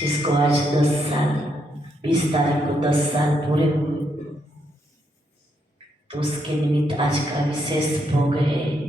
जिसको आज 10 साल, 20 तारीख को 10 साल पूरे हुए, तो उसके निमित्त आज का विशेष भोग है।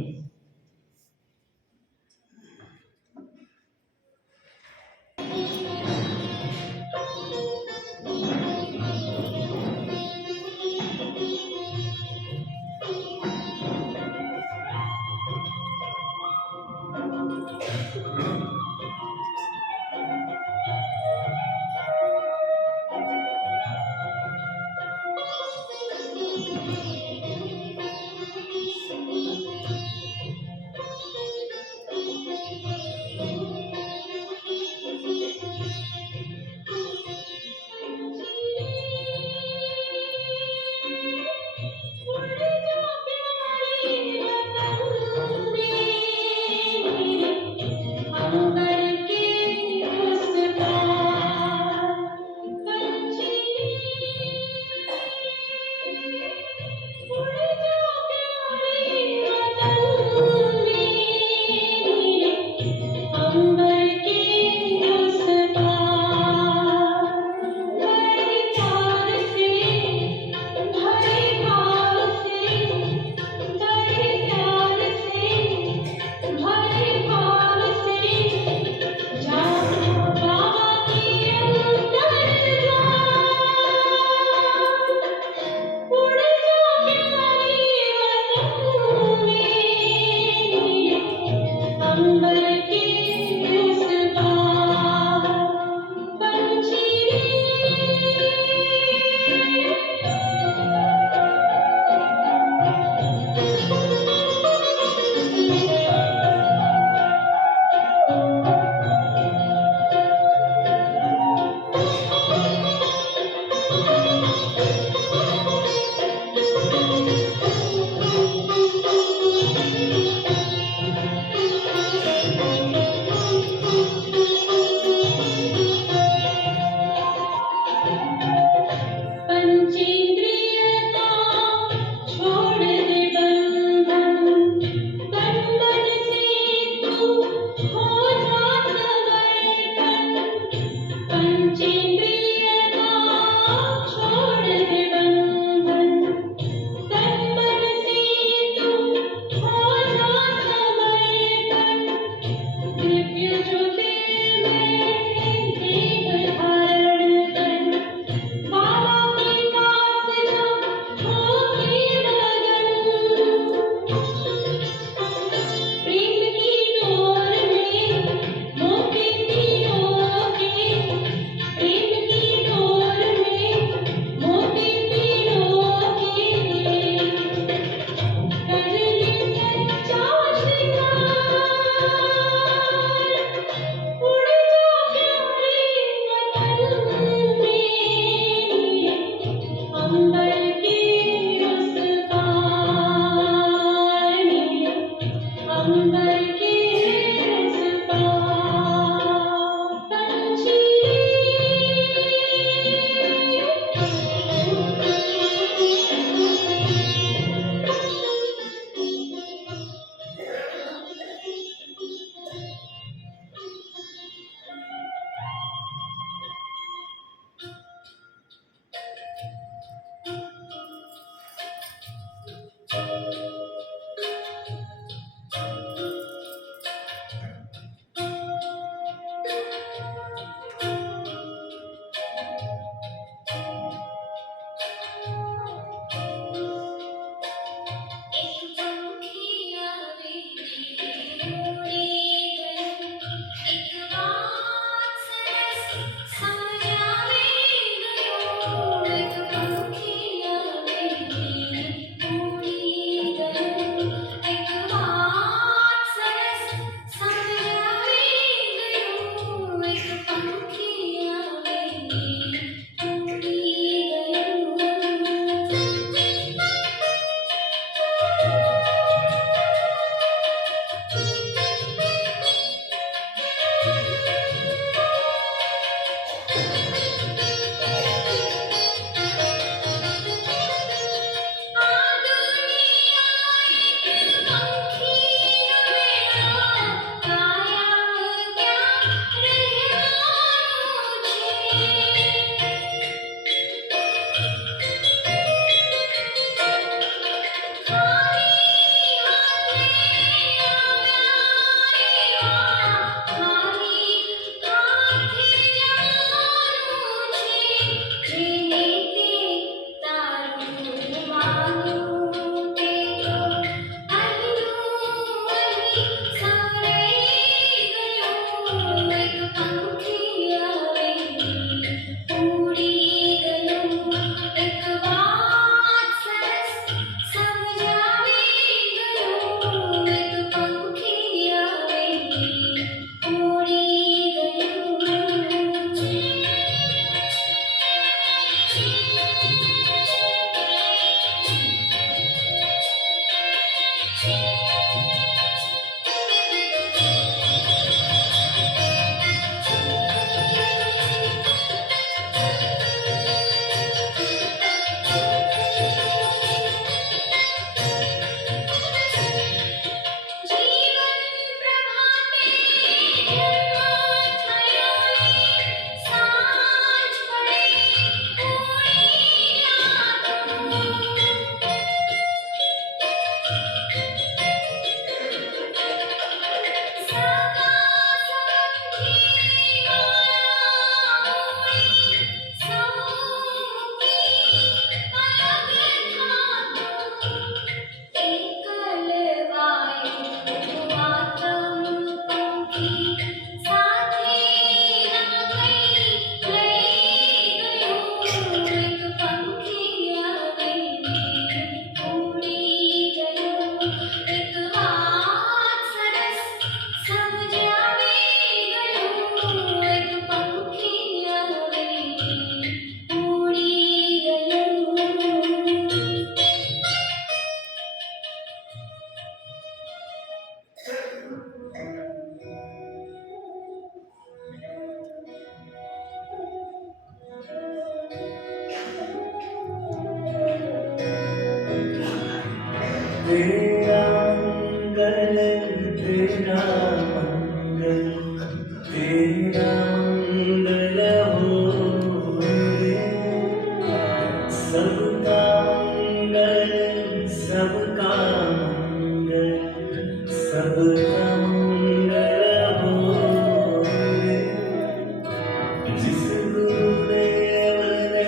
जिस गुरुदेव ने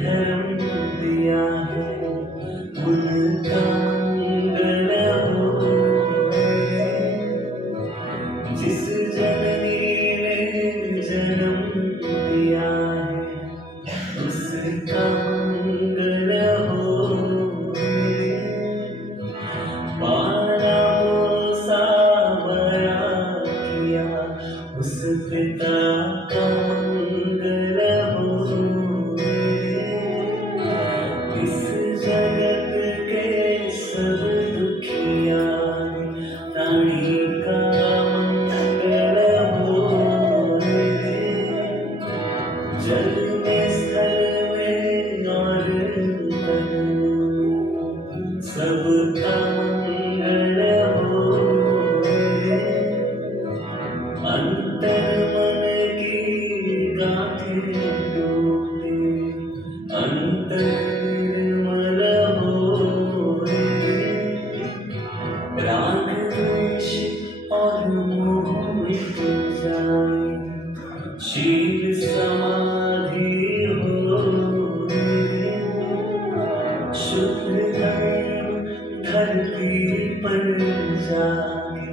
धर्म दिया है उनका मंगल होए। जिस जननी ने जन्म दिया है उसका मंगल होए। पाला पोसा बड़ा किया उस पिता का मंगल होए। इस जगत के सब दुखिया प्राणी का मंगल होए। जल में स्थल में और तन में सबका मंगल होए। अंतर मन की गांठें टूटे अंतर निर्मल होए। राग द्वेष और मोह मिट जाए शील समाधि होए। शुद्ध धर्म धरती पर जाके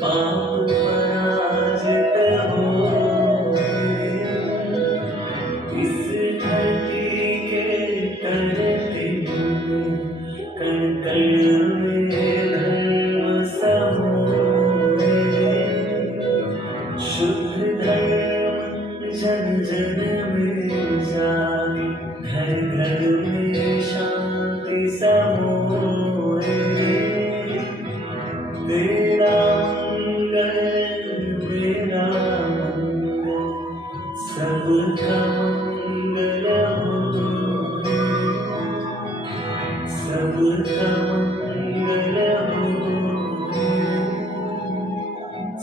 पाप पराजित होए। इस धरती के तरते हुए कण कण में धर्म समोए। शुद्ध धर्म जन जन में जागे घर घर में शांति समोए। तेरा मंगल मेरा मंगल सबका मंगल होए। सबका मंगल होए।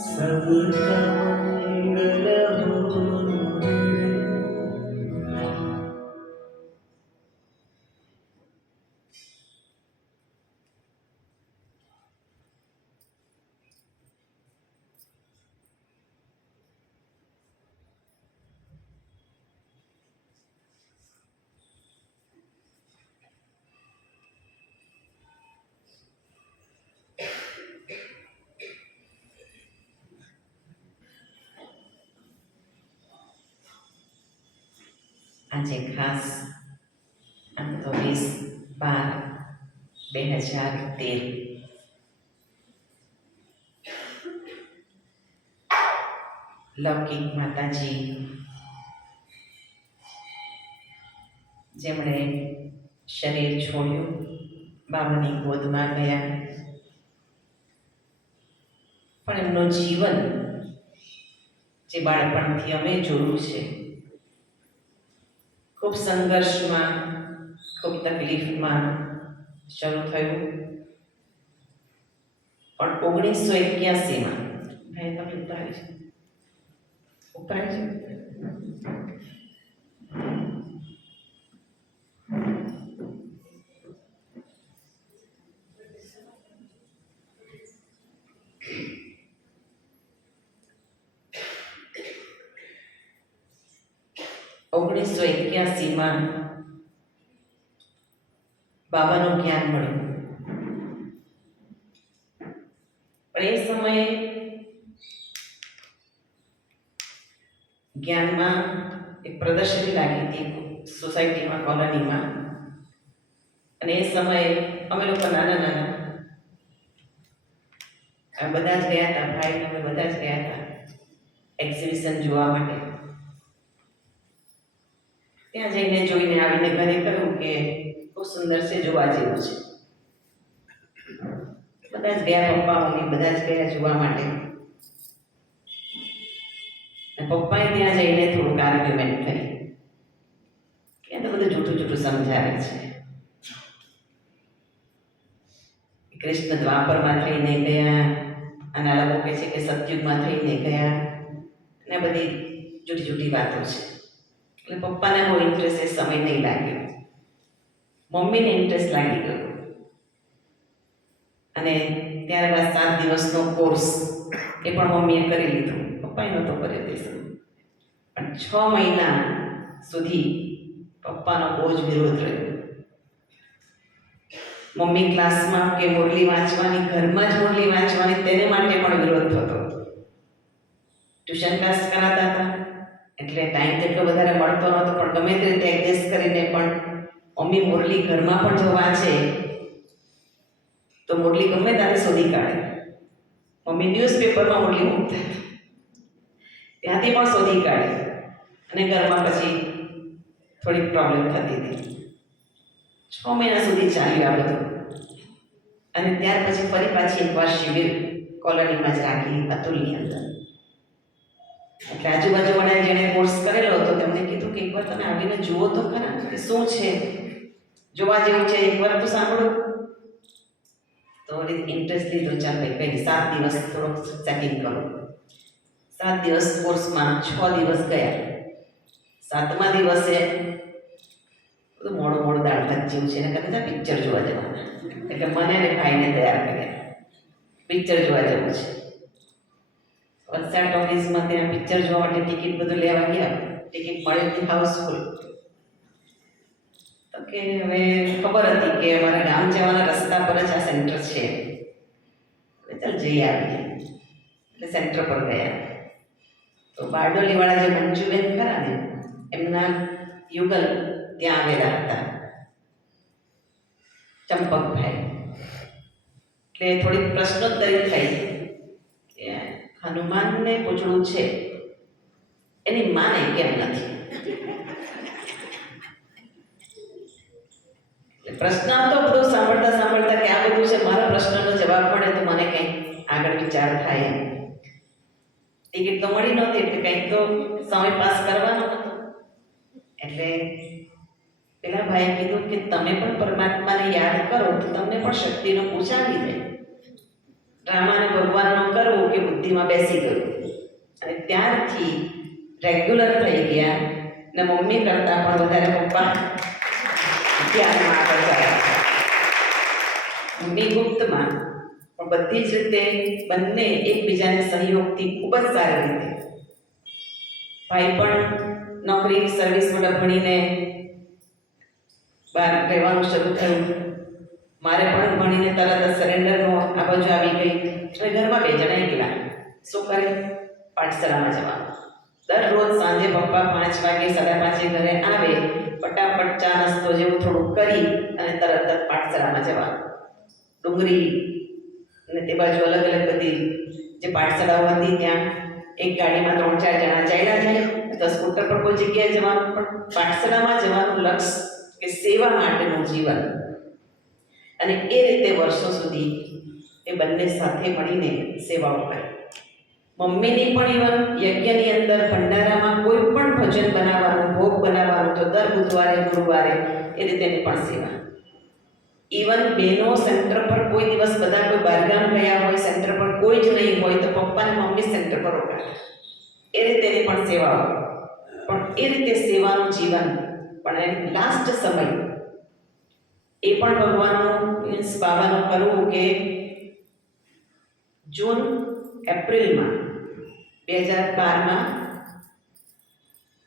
सबका मंगल होए। આજે ખાસ આમ તો 20/12/2013 લૌકિક માતાજી જેમણે શરીર છોડ્યું, બાબાની ગોદમાં ગયા, પણ એમનું જીવન જે બાળપણથી અમે જોયું છે, ખૂબ સંઘર્ષમાં, ખૂબ તકલીફમાં શરૂ થયું. પણ 1981માં ભાઈ તમે ઉપાડી છે 1981માં બાબાનું જ્ઞાન મળ્યું. પણ એ સમયે જ્ઞાનમાં એક પ્રદર્શની લાગી હતી સોસાયટીમાં, કોલોનીમાં. અને એ સમયે અમે લોકો નાના નાના બધા જ ગયા હતા, ભાઈ અમે બધા જ ગયા હતા એક્ઝિબિશન જોવા માટે. ત્યાં જઈને જોઈને આવીને ઘરે કહ્યું કે બહુ સુંદર છે, જોવા જેવું છે. બધા જ ગયા, પપ્પા મમ્મી બધા જ ગયા જોવા માટે. પપ્પાએ ત્યાં જઈને થોડુંક આર્ગ્યુમેન્ટ કરી કે તો બધું જૂઠું જૂઠું સમજાવે છે. કૃષ્ણ દ્વાપરમાં થઈને ગયા અને આ લોકો કહે છે કે સતયુગમાં થઈને ગયા, અને બધી જૂઠી જૂઠી વાતો છે. એટલે પપ્પાને બહુ ઇન્ટરેસ્ટ એ સમય નહીં લાગ્યો, મમ્મીને ઇન્ટરેસ્ટ લાગી ગયો. અને ત્યારબાદ 7 દિવસનો કોર્સ એ પણ મમ્મીએ કરી લીધો, પપ્પાએ નહોતો કર્યો તે સમય. પણ 6 મહિના સુધી પપ્પાનો બહુ જ વિરોધ રહ્યો. મમ્મી ક્લાસમાં કે મુરલી વાંચવાની, ઘરમાં જ મુરલી વાંચવાની, તેને માટે પણ વિરોધ થતો હતો. ટ્યુશન ક્લાસ કરાતા હતા એટલે ટાઈમ તેટલો વધારે મળતો નહોતો, પણ ગમે તે રીતે એડજસ્ટ કરીને પણ મમ્મી મુરલી ઘરમાં પણ જો વાંચે તો મુરલી ગમે ત્યારે શોધી કાઢે. મમ્મી ન્યૂઝપેપરમાં મુરલી મૂકતા હતા, ત્યાંથી પણ શોધી કાઢે અને ઘરમાં પછી થોડીક પ્રોબ્લેમ થતી હતી. 6 મહિના સુધી ચાલ્યું આ બધું. અને ત્યાર પછી ફરી પાછી એકવાર શિબિર કોલોનીમાં જ રાખી, અતુલની અંદર. એટલે આજુબાજુવાળા જેણે કોર્સ કરેલો હતો તેમણે કીધું કે એકવાર તમે આવીને જુઓ તો ખરા કે શું છે, જોવા જેવું છે, એકવાર તો સાંભળો. તો ઇન્ટરેસ્ટ લીધો, ચાલ ભાઈ કંઈ 7 દિવસ થોડોક ચેકિંગ કરો. 7 દિવસ કોર્સમાં 6 દિવસ ગયા. 7મા દિવસે બધું મોડું મોડું દાળ ભાત જેવું છે, એને કદાચ પિક્ચર જોવા જવાના. એટલે મને ને ભાઈને તૈયાર કર્યા, પિક્ચર જોવા જવું છે. વલસાડ ટોકીઝમાં ત્યાં પિક્ચર જોવા માટે ટિકિટ બધું લેવા ગયા. ટિકિટ મળી હતી હાઉસફુલ. તો કે હવે ખબર હતી કે અમારા ગામ જવાના રસ્તા પર જ આ સેન્ટર છે, ચાલ જઈ આવીએ. એટલે સેન્ટર પર ગયા. તો બારડોલીવાળા જે મંજુબેન ખરા ને, એમના યુગલ ત્યાં આવેલા હતા, ચંપકભાઈ. એટલે થોડીક પ્રશ્નોત્તરી થઈ કે હનુમાનને પૂછડું છે, એની માને કેમ નથી? પ્રશ્ન હતો બધો સાંભળતા સાંભળતા કે આ બધું છે, મારા પ્રશ્નનો જવાબ મળે તો મને કંઈક આગળ વિચાર થાય એમ. ટિકિટ તો મળી નહોતી એટલે કંઈક તો સમય પાસ કરવાનો હતો. એટલે પેલા ભાઈએ કીધું કે તમે પણ પરમાત્માને યાદ કરો તો તમને પણ શક્તિનો પૂછ આવી જાય. ડ્રામાને ભગવાનનો કરવું કે બુદ્ધિમાં બેસી ગયું. અને ત્યારથી રેગ્યુલર થઈ ગયા ને મમ્મી કરતાં પણ વધારે પપ્પા ધ્યાનમાં આગળ ગયા. મમ્મી ગુપ્તમાં પણ બધી જ રીતે બંને એકબીજાને સહયોગથી ખૂબ જ સારી રીતે. ભાઈ પણ નોકરી સર્વિસ વડે ભણીને બહાર રહેવાનું શરૂ થયું. મારે પણ ભણીને તરત જ સરેન્ડરનો આ બાજુ આવી ગઈ. એટલે ઘરમાં 2 જણા એકલા. શું કરે? પાઠશાળામાં જવાનું. દરરોજ સાંજે પપ્પા 5 વાગે 5:30 ઘરે આવે, ફટાફટ ચા નાસ્તો જેવું થોડુંક કરી અને તરત જ પાઠશાળામાં જવાનું. ડુંગરી અને તે બાજુ અલગ અલગ બધી જે પાઠશાળાઓ હતી ત્યાં એક ગાડીમાં 3-4 જણા ચાલ્યા જાય, તો સ્કૂટર પર કોઈ જગ્યાએ જવાનું. પણ પાઠશાળામાં જવાનું લક્ષ્ય કે સેવા માટેનું જીવન. અને એ રીતે વર્ષો સુધી એ બંને સાથે મળીને સેવાઓ કરી. મમ્મીની પણ ઇવન યજ્ઞની અંદર ભંડારામાં કોઈ પણ ભજન બનાવવાનું, ભોગ બનાવવાનું તો દર બુધવારે ગુરુવારે એ રીતેની પણ સેવા. ઇવન બહેનો સેન્ટર પર કોઈ દિવસ બધા કોઈ બહારગામ ગયા હોય, સેન્ટર પર કોઈ જ નહીં હોય તો પપ્પા અને મમ્મી સેન્ટર પર રોકાય. એ રીતેની પણ સેવાઓ. પણ એ રીતે સેવાનું જીવન. પણ લાસ્ટ સમય એ પણ ભગવાનનું મીન્સ બાબાનું કરવું કે જૂન એપ્રિલમાં 2012માં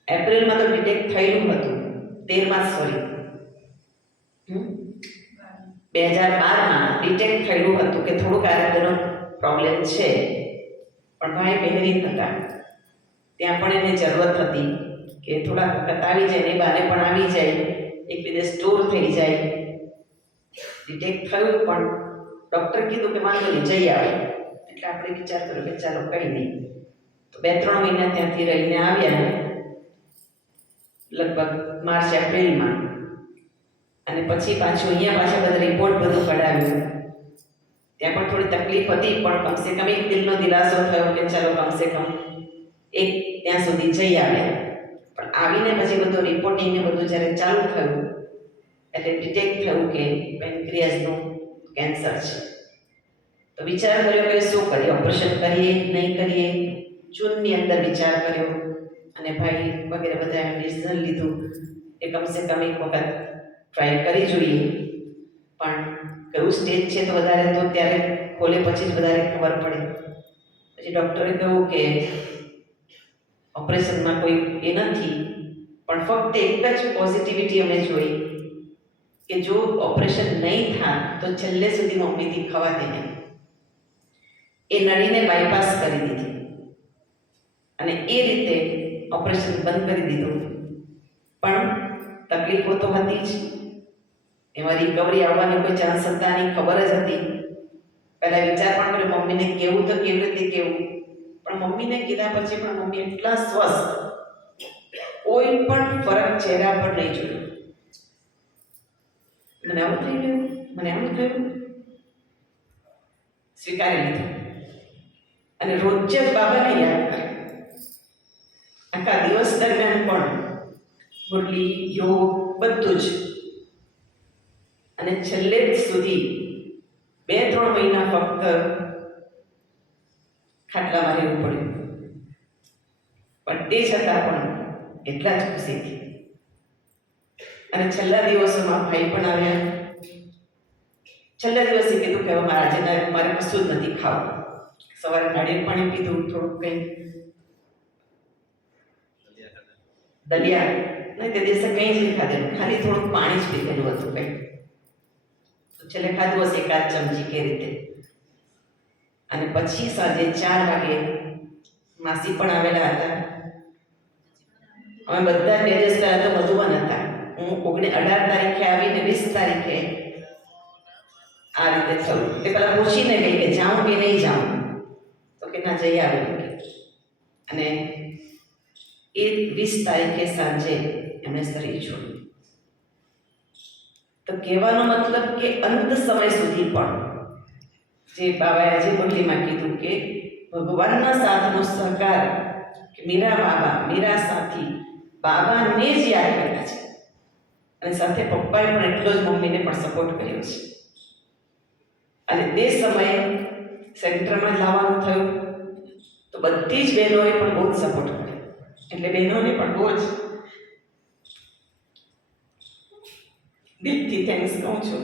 એપ્રિલમાં તો ડિટેક્ટ થયેલું હતું. 2012માં ડિટેક્ટ થયેલું હતું કે થોડુંક આરોગ્યનો પ્રોબ્લેમ છે. પણ ભાઈ બહેરી હતા, ત્યાં પણ એને જરૂરત હતી કે થોડાક વખત આવી જાય ને બાને પણ આવી જાય, એક રીતે સ્ટોર થઈ જાય. ડિટેક્ટ થયું પણ ડૉક્ટર કીધું કે વાંધો નહીં, જઈ આવે. એટલે આપણે વિચાર કર્યો કે ચાલો કંઈ નહીં. તો 2-3 મહિના ત્યાંથી રહીને આવ્યા, લગભગ માર્ચ એપ્રિલમાં. અને પછી પાછું અહીંયા પાછા બધા રિપોર્ટ બધું કઢાવ્યું. ત્યાં પણ થોડી તકલીફ હતી, પણ કમસે કમ એક દિલનો દિલાસો થયો કે ચાલો કમસે કમ એક ત્યાં સુધી જઈ આવ્યા. પણ આવીને પછી બધું રિપોર્ટિંગ ને બધું જ્યારે ચાલુ થયું એટલે ડિટેક્ટ થયું કે પેનક્રિયાસનું કેન્સર છે. તો વિચાર કર્યો કે શું કરીએ, ઓપરેશન કરીએ નહીં કરીએ. જૂનની અંદર વિચાર કર્યો અને ભાઈ વગેરે બધાએ ડિસિઝન લીધું કે કમસે કમ એક વખત ટ્રાય કરી જોઈએ. પણ કયું સ્ટેજ છે તો વધારે તો ત્યારે ખોલે પછી જ વધારે ખબર પડે. પછી ડૉક્ટરે કહ્યું કે ઓપરેશનમાં કોઈ એ નથી, પણ ફક્ત એક જ પોઝિટિવિટી અમે જોઈ કે જો ઓપરેશન નહીં થાય તો છેલ્લે સુધી મમ્મીથી ખવાતી નહીં. એ નળીને બાયપાસ કરી દીધી અને એ રીતે ઓપરેશન બંધ કરી દીધું. પણ તકલીફો તો હતી જ, એમાં રિકવરી આવવાની કોઈ ચાન્સ હતા નહીં, ખબર જ હતી. પહેલાં વિચાર પણ કર્યો મમ્મીને કેવું તો કેવી રીતે કેવું, પણ મમ્મીને કીધા પછી પણ મમ્મી એટલા સ્વસ્થ, કોઈ પણ ફરક ચહેરા પર નહીં જોયો. મને આવું થઈ ગયું, મને આવું થયું, સ્વીકારી લીધું અને રોજ જ બાબાને યાદ કરે. આખા દિવસ દરમિયાન પણ મુરલી, યોગ બધું જ. અને છેલ્લે સુધી 2-3 મહિના ફક્ત ખાટલામાં રહેવું પડ્યું, પણ તે છતાં પણ એટલા જ ખુશીથી. અને છેલ્લા દિવસોમાં ભાઈ પણ આવ્યા. છેલ્લા દિવસે કીધું કે હવે મારે કશું જ નથી ખાવું. સવારે નાળિયેર પાણી પીધું, થોડુંક કંઈ દલિયા નહીં, તે દિવસે કંઈ જ નહીં ખાધેલું, ખાલી થોડુંક પાણી જ પીધેલું હતું કંઈ. તો છેલ્લે ખાધું હશે 1 ચમચી કે રીતે. અને પછી સાંજે 4 વાગે માસી પણ આવેલા હતા. અમે બધા 2 દિવસ પહેલા તો મધુવન હતા. હું 18 તારીખે આવીને 20 તારીખે આ રીતે થયું. તે પહેલાં પૂછીને ગઈ કે જાઉં કે નહીં જાઉં, તો કે ના જઈ આવું. અને એ 20 તારીખે સાંજે એમણે શરીર છોડ્યું. તો કહેવાનો મતલબ કે અંત સમય સુધી પણ જે બાબાએ આજે મુરલીમાં કીધું કે ભગવાનના સાથનો સહકાર, કે મીરા બાબા, મીરા સાથી બાબાને જ યાદ કર્યા છે. અને સાથે પપ્પાએ પણ એટલો જ મમ્મીને પણ સપોર્ટ કર્યો છે. અને તે સમયે સેન્ટરમાં લાવવાનું થયું તો બધી જ બહેનોએ પણ બહુ જ સપોર્ટ કર્યો. એટલે બહેનોને પણ બહુ જ દિલથી થેન્ક્સ કહું છું.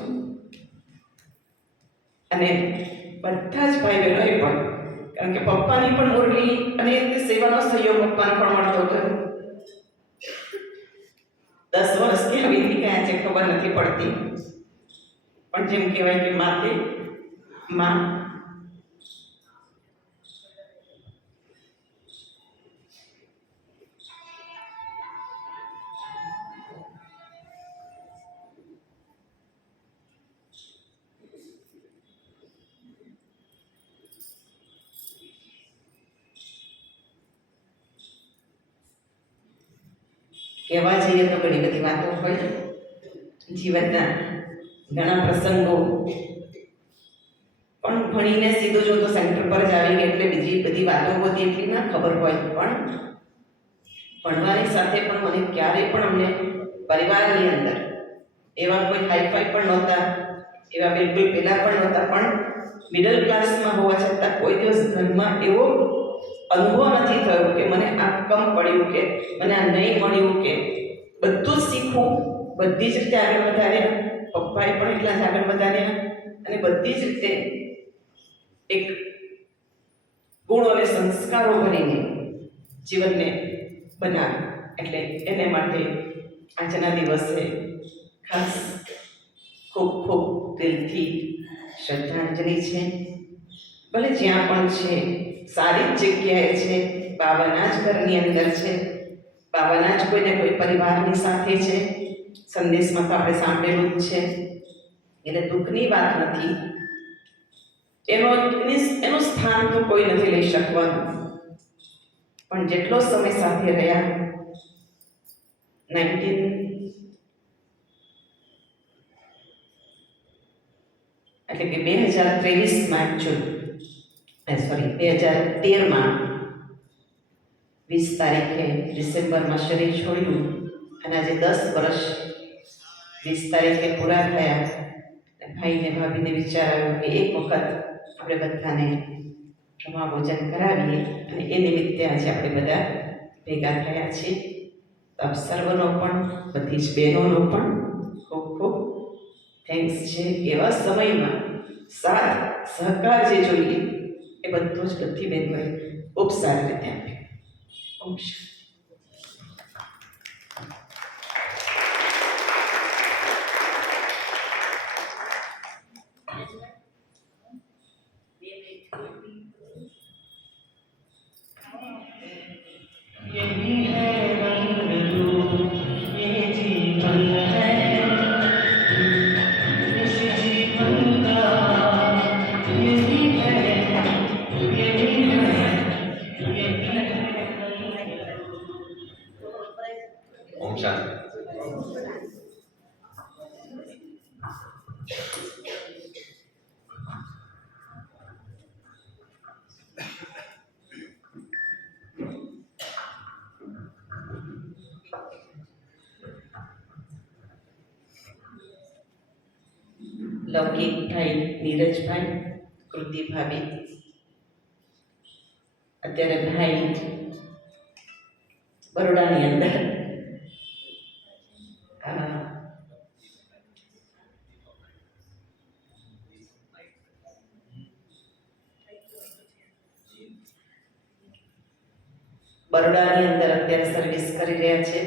અને બધા જ ભાઈ બહેનોએ પણ, કારણ કે પપ્પાની પણ મુરલી અને તે સેવાનો સહયોગ પપ્પાને પણ મળતો ગયો. 10 વર્ષ ક્યાં વીતી ગયા છે ખબર નથી પડતી, પણ જેમ કહેવાય કે માતે માં. કહેવા જઈએ તો ઘણી બધી વાતો હોય, જીવનના ઘણા પ્રસંગો. પણ ભણીને સીધું જો તો સેન્ટર પર જ આવી ગઈ એટલે બીજી બધી વાતો બધી એટલી ના ખબર હોય. પણ ભણવાની સાથે પણ મને ક્યારેય પણ અમને પરિવારની અંદર એવા કોઈ હાઈફાઈ પણ નહોતા, એવા બિલકુલ પહેલાં પણ નહોતા, પણ મિડલ ક્લાસમાં હોવા છતાં કોઈ દિવસ ઘરમાં એવો અનુભવ નથી થયો કે મને આ કમ પડ્યું, કે મને આ નહીં મળ્યું, કે બધું જ શીખવું. બધી જ રીતે આગળ વધાર્યા, પપ્પાએ પણ એટલા જ આગળ વધાર્યા. અને બધી જ રીતે એક ગુણો અને સંસ્કારો ભરીને જીવનને બનાવ્યું. એટલે એને માટે આજના દિવસે ખાસ ખૂબ ખૂબ દિલથી શ્રદ્ધાંજલિ છે. ભલે જ્યાં પણ છે, સારી જ જગ્યાએ છે, બાબાના જ ઘરની અંદર છે, બાબાના જ કોઈને કોઈ પરિવારની સાથે છે. સંદેશમાં તો આપણે સાંભળેલું જ છે. એટલે દુઃખની વાત નથી. એનું સ્થાન તો કોઈ નથી લઈ શકવાનું. પણ જેટલો સમય સાથે રહ્યા, 2013માં 20 તારીખે ડિસેમ્બરમાં શરીર છોડ્યું. અને આજે 10 વર્ષ 20 તારીખે પૂરા થયા. ભાઈને ભાભીને વિચાર આવ્યો કે એક વખત આપણે બધાને જમા ભોજન કરાવીએ, અને એ નિમિત્તે આજે આપણે બધા ભેગા થયા છીએ. આપ સર્વનો પણ, બધી જ બહેનોનો પણ ખૂબ ખૂબ થેન્ક્સ છે. એવા સમયમાં સાથ સહકાર જે જોઈએ એ બધું જ બધી બહેનોએ ખૂબ સારી રીતે આપ્યો. ઓમ શાંતિ. यही है रंग रूप, ये जीवन है, इस जीवन का यही है, यही है, यही है रंग रूप। ओम शांति. લૌકિકભાઈ નીરજભાઈ, કૃતિ ભાભી. અત્યારે ભાઈ બરોડાની અંદર બરોડાની અંદર અત્યારે સર્વિસ કરી રહ્યા છે.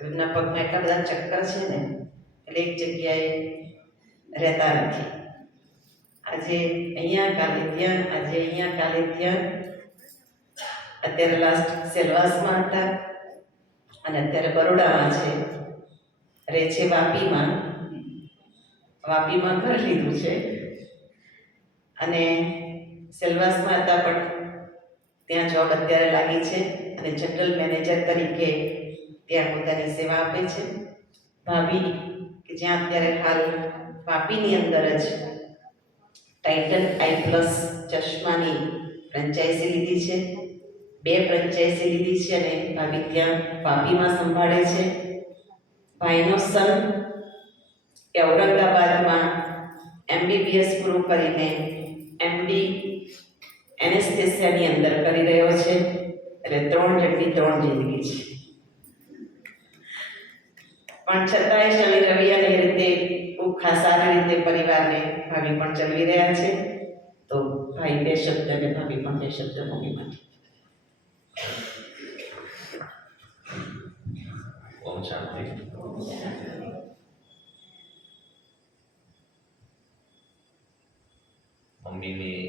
એમના પગમાં એટલા બધા ચક્કર છે ને એટલે એક જગ્યાએ રહેતા નથી. આજે અહીંયા કાલે ત્યાં, આજે અહીંયા કાલે ત્યાં. અત્યારે લાસ્ટ સેલવાસમાં હતા અને અત્યારે બરોડામાં છે. રહે છે વાપીમાં. વાપીમાં ઘર લીધું છે અને સેલવાસમાં હતા પણ ત્યાં જોબ અત્યારે લાગી છે અને જનરલ મેનેજર તરીકે ત્યાં પોતાની સેવા આપે છે. ભાભી કે જ્યાં અત્યારે હાલ વાપીની અંદર જ ટાઇટન આઈ પ્લસ ચશ્માની ફ્રેન્ચાઇઝી લીધી છે. 2 ફ્રેન્ચાઇઝી લીધી છે અને ભાભી ત્યાં વાપીમાં સંભાળે છે. ભાઈનો સન એ ઔરંગાબાદમાં MBBS પૂરું કરીને MD એનેસ્થેસિયાની અંદર કરી રહ્યો છે. એટલે 3 જેટલી 3 જિંદગી છે. પણ છતાંય શનિ રવિ અને એ રીતે ખૂબ ખાસ સારી રીતે પરિવારને ભાભી પણ ચલાવી રહ્યા છે. તો ભાઈ 2 શબ્દ અને ભાભી પણ 2 શબ્દ મમ્મીમાંથી. ઓમ શાંતિ. મમ્મીની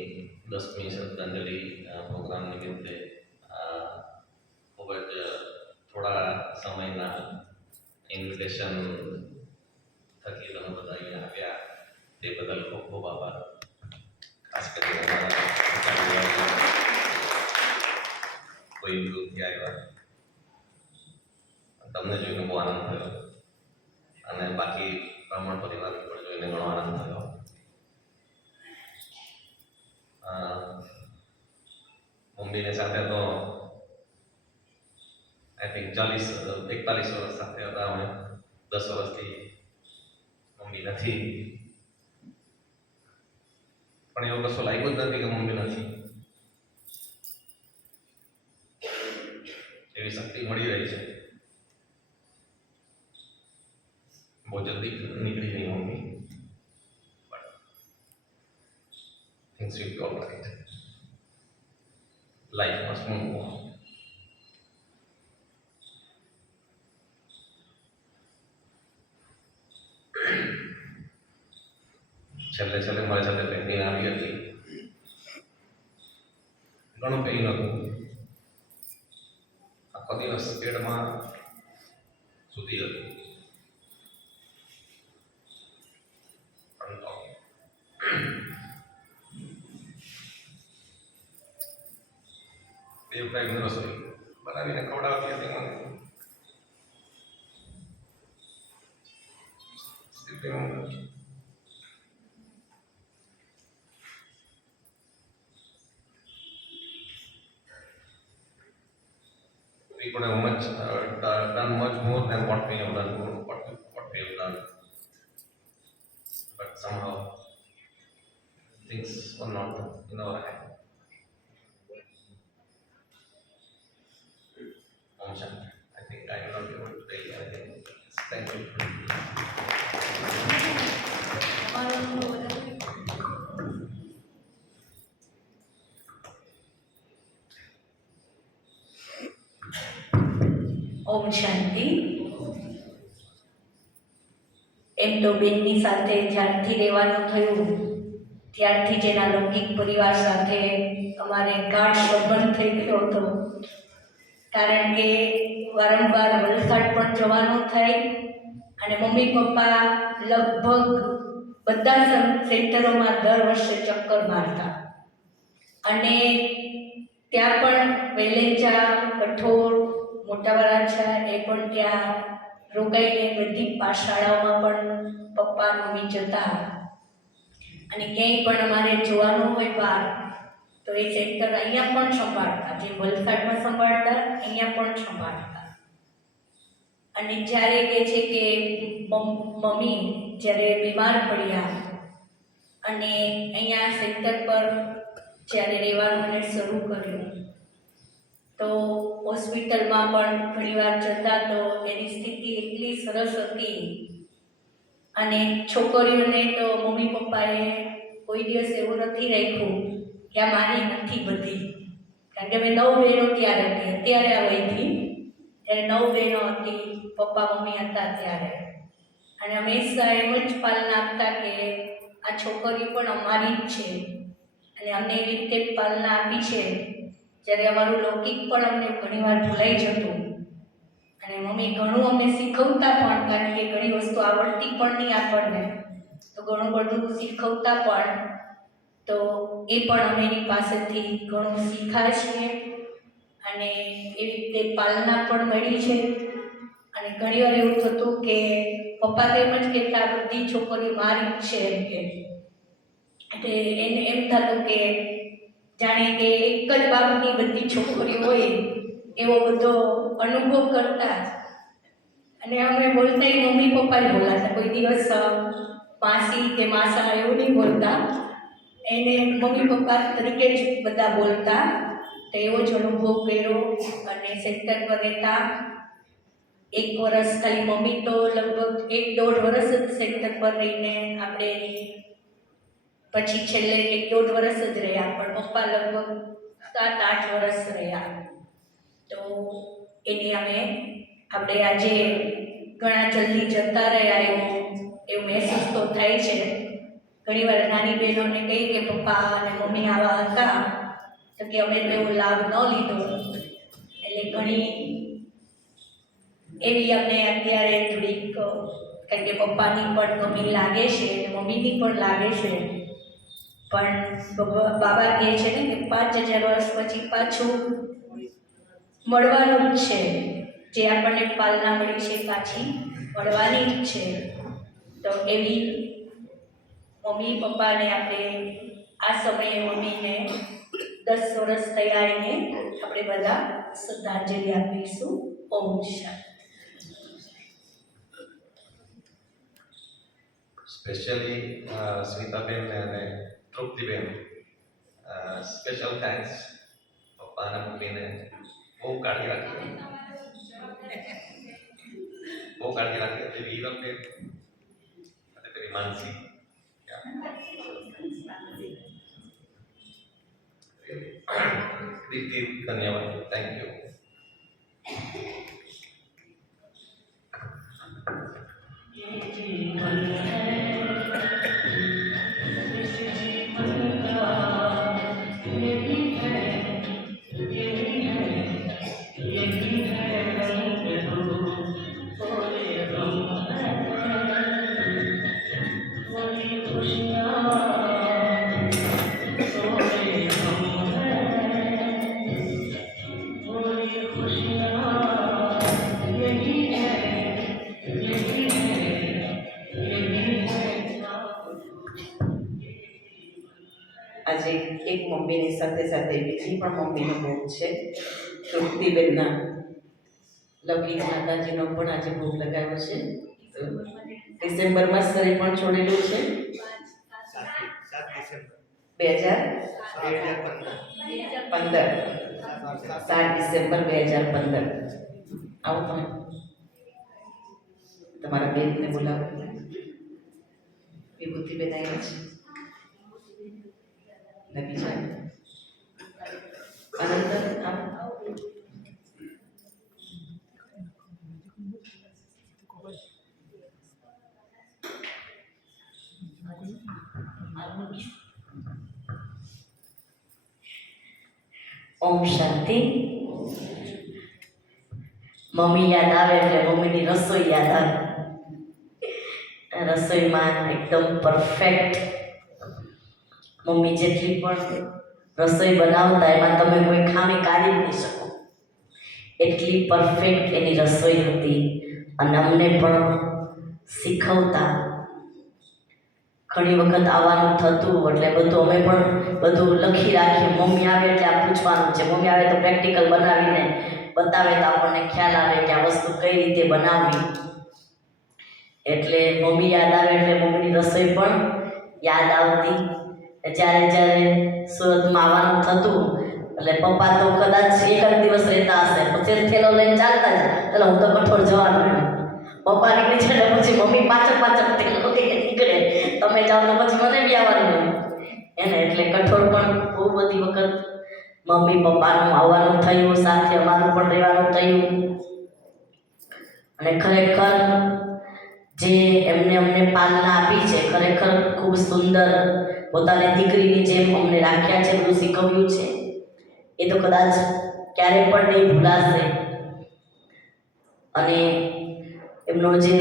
10મી શ્રદ્ધાંજલિ પ્રોગ્રામ નિમિત્તે ખૂબ જ થોડા સમયના ઇન્વિટેશન થકી તમે બધા અહીંયા આવ્યા તે બદલ ખૂબ ખૂબ આભાર. ખાસ કરીને અમારા કોઈ ગ્રુપથી આવ્યા તમને જોઈને બહુ આનંદ થયો અને બાકી બ્રાહ્મણ પરિવારને પણ જોઈને ઘણો આનંદ થયો. મમ્મીને સાથે તો આઈ થિંક 41 વર્ષ સાથે હતા અમે. 10 વર્ષથી મમ્મી નથી, પણ એવું કશું લાગ્યું જ નથી કે મમ્મી નથી. એવી શક્તિ મળી રહી છે. બહુ જલ્દી નીકળી ગઈ mummy, but things will be all right. Life must move on. છેલ્લે મારી સાથે પેઇન આવી હતી. ઘણું પેઇન હતું. આખો દિવસ પેટમાં સૂતી હતી. બે ટાઈમની રસોઈ બનાવીને ખવડાવતી હતી મને. We could have done much more than what we have done, but somehow things were not in our hand. Om Shanti. I think I will not be able to tell you anything. Thank you. શાંતિ. એમ તો બેનની સાથે જ્યારથી રહેવાનું થયું ત્યારથી જ એના લૌકિક પરિવાર સાથે અમારે ગાઢ સંબંધ થઈ ગયો હતો. કારણ કે વારંવાર વલસાડ પણ જવાનું થાય અને મમ્મી પપ્પા લગભગ બધા સેન્ટરોમાં દર વર્ષે ચક્કર મારતા. અને ત્યાં પણ વેલેંચા, કઠોળ, મોટા વરાછા એ પણ ત્યાં રોકાઈને બધી પાઠશાળાઓમાં પણ પપ્પા મમ્મી જતા. અને ક્યાંય પણ અમારે જોવાનું હોય બહાર તો એ સેન્ટર અહીંયા પણ સંભાળતા, જે વલસાડમાં સંભાળતા અહીંયા પણ સંભાળતા. અને જ્યારે કહે છે કે મમ્મી જ્યારે બીમાર પડ્યા અને અહીંયા સેન્ટર પર જ્યારે રહેવાનું એને શરૂ કર્યું તો હોસ્પિટલમાં પણ ઘણીવાર જતા તો એની સ્થિતિ એટલી સરસ હતી. અને છોકરીઓને તો મમ્મી પપ્પાએ કોઈ દિવસ એવું નથી રાખ્યું કે આ મારી નથી બધી. કારણ કે અમે 9 બહેનો ત્યારે હતી, અત્યારે આ વયથી ત્યારે 9 બહેનો હતી, પપ્પા મમ્મી હતા ત્યારે. અને હંમેશા એમ જ પાલના આપતા કે આ છોકરીઓ પણ અમારી જ છે અને અમને એવી રીતે પાલના આપી છે. જ્યારે અમારું લૌકિક પણ અમને ઘણીવાર ભૂલાઈ જતું અને મમ્મી ઘણું અમને શીખવતા પણ, કારણ કે ઘણી વસ્તુ આવડતી પણ નહીં આપણને, તો ઘણું બધું શીખવતા પણ. તો એ પણ અમે એની પાસેથી ઘણું શીખ્યા છીએ અને એવી રીતે પાલના પણ મળી છે. અને ઘણીવાર એવું થતું કે પપ્પા તો એમ જ કહેતા બધી છોકરીઓ મારી જ છે એમ કે. એટલે એને એમ થતું કે જાણે કે એક જ બાપની બધી છોકરીઓ હોય એવો બધો અનુભવ કરતા. અને અમે બોલતા એ મમ્મી પપ્પા જ બોલાતા, કોઈ દિવસ માસી કે માસા એવું નહીં બોલતા, એને મમ્મી પપ્પા તરીકે જ બધા બોલતા. તો એવો જ અનુભવ કર્યો. અને સેન્ટર પર રહેતા 1 વર્ષ, ખાલી મમ્મી તો લગભગ 1-1.5 વર્ષ જ સેન્ટર પર રહીને આપણે પછી છેલ્લે 1-1.5 વર્ષ જ રહ્યા, પણ પપ્પા લગભગ 7-8 વર્ષ રહ્યા. તો એને અમે આપણે આજે ઘણા જલ્દી જતા રહ્યા એવું મહેસૂસ તો થાય છે. ઘણીવાર નાની બહેનોને કહી કે પપ્પા અને મમ્મી આવા હતા તો કે અમે તો એવો લાભ ન લીધો. એટલે ઘણી એવી અમને અત્યારે થોડીક, કારણ કે પપ્પાની પણ કમી લાગે છે અને મમ્મીની પણ લાગે છે. પણ બાબા કહે છે ને કે 5000 વર્ષ પછી પાછું મળવાનું જ છે. જે આપણને પાલના મળી છે પાછી મળવાની જ છે. તો એવી મમ્મી પપ્પાને આપણે આ સમયે મમ્મીને 10 વર્ષ થયા એને આપણે બધા શ્રદ્ધાંજલિ આપીશું. ઓમ શાંતિ. સ્પેશિયલી સ્મિતાબેન અને તૃપ્તિબેન, સ્પેશિયલ થેન્ક્સ. પપ્પા અને મમ્મીને બહુ કાળજી રાખી, હતી વીરબેન અને તેની માનસી. દિલથી ધન્યવાદ. Thank you. ये जीवन है, इस जीवन का यही है, यही है, यही है रंग रूप, कोई गम है, कोई खुशियाँ, कोई गम है, कोई खुशियाँ, यही है, यही है, यही है। આજે એક મમ્મીની સાથે સાથે બીજી પણ મમ્મીનો ભોગ છે. તૃપ્તિબેનના લૌકિક માતાજીનો પણ આજે ભોગ લગાવ્યો છે. તો ડિસેમ્બરમાં શરીર પણ છોડેલું છે. 7 ડિસેમ્બર 2015. આવો તમે તમારા બેનને બોલાવો. વિભૂતિબેન આવ્યા છે. અને બીજા આનંદ આવો. ઓમ શાંતિ. મમ્મી યાદ આવે એટલે મમ્મીની રસોઈ યાદ આવે. રસોઈમાં એકદમ પરફેક્ટ મમ્મી જેટલી પણ રસોઈ બનાવતા એમાં તમે કોઈ ખામી કાઢી નહીં શકો એટલી પરફેક્ટ એની રસોઈ હતી. અને અમને પણ શીખવતા. ઘણી વખત આવવાનું થતું એટલે બધું અમે પણ બધું લખી રાખીએ. મમ્મી આવે એટલે આ પૂછવાનું છે. મમ્મી આવે તો પ્રેક્ટિકલ બનાવીને બતાવે તો આપણને ખ્યાલ આવે કે આ વસ્તુ કઈ રીતે બનાવવી. એટલે મમ્મી યાદ આવે એટલે મમ્મીની રસોઈ પણ યાદ આવતી. જ્યારે જ્યારે સુરતમાં આવવાનું થતું એટલે પપ્પા તો કદાચ એક જ દિવસ રહેતા હશે, પછી થેલો લઈને ચાલતા જ એટલે હું તો કઠોળ જવાનું એમ. પપ્પા નીકળી છે એટલે પછી મમ્મી પાછળ થેલો લઈને નીકળે. તમે જાઓ તો પછી મને બી આવવાનું એને. એટલે કઠોળ પણ બહુ બધી વખત મમ્મી પપ્પાનું આવવાનું થયું, સાથે અમારું પણ રહેવાનું થયું. અને ખરેખર જે એમને અમને પાલના આપી છે ખરેખર ખૂબ સુંદર. પોતાની દીકરીની જેમ અમને રાખ્યા છે, બધું શીખવ્યું છે. એ તો કદાચ ક્યારે પણ નહીં ભૂલાશે. અને એમનો જે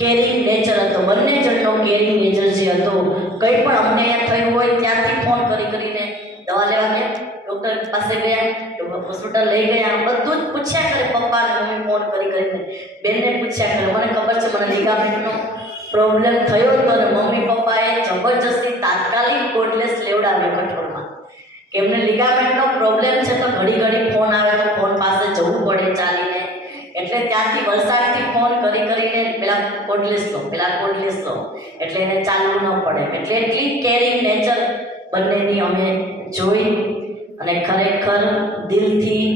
કેરિંગ નેચર હતો, બંને જણનો કેરિંગ નેચર જે હતો, કંઈ પણ અમને અહીંયા થયું હોય ત્યાંથી ફોન કરીને દવા લેવા ગયા, ડૉક્ટર પાસે ગયા, હોસ્પિટલ લઈ ગયા, બધું જ પૂછ્યા કરે. પપ્પાને મમ્મી ફોન કરીને બેનને પૂછ્યા કરે. મને ખબર છે મને લિગામેન્ટનો પ્રોબ્લેમ થયો હતો અને મમ્મી પપ્પાએ જબરજસ્તી તાત્કાલિક કોર્ડલેસ લેવડાવ્યો કઠોળમાં કે એમને લિગામેન્ટનો પ્રોબ્લેમ છે તો ઘડી ફોન આવે તો ફોન પાસે જવું પડે ચાલીને. એટલે ત્યાંથી વલસાડથી ફોન કરીને પેલા કોર્ડલેસ લો એટલે એને ચાલવું ન પડે. એટલે એટલી કેરિંગ નેચર બંનેની અમે જોઈ. અને ખરેખર દિલથી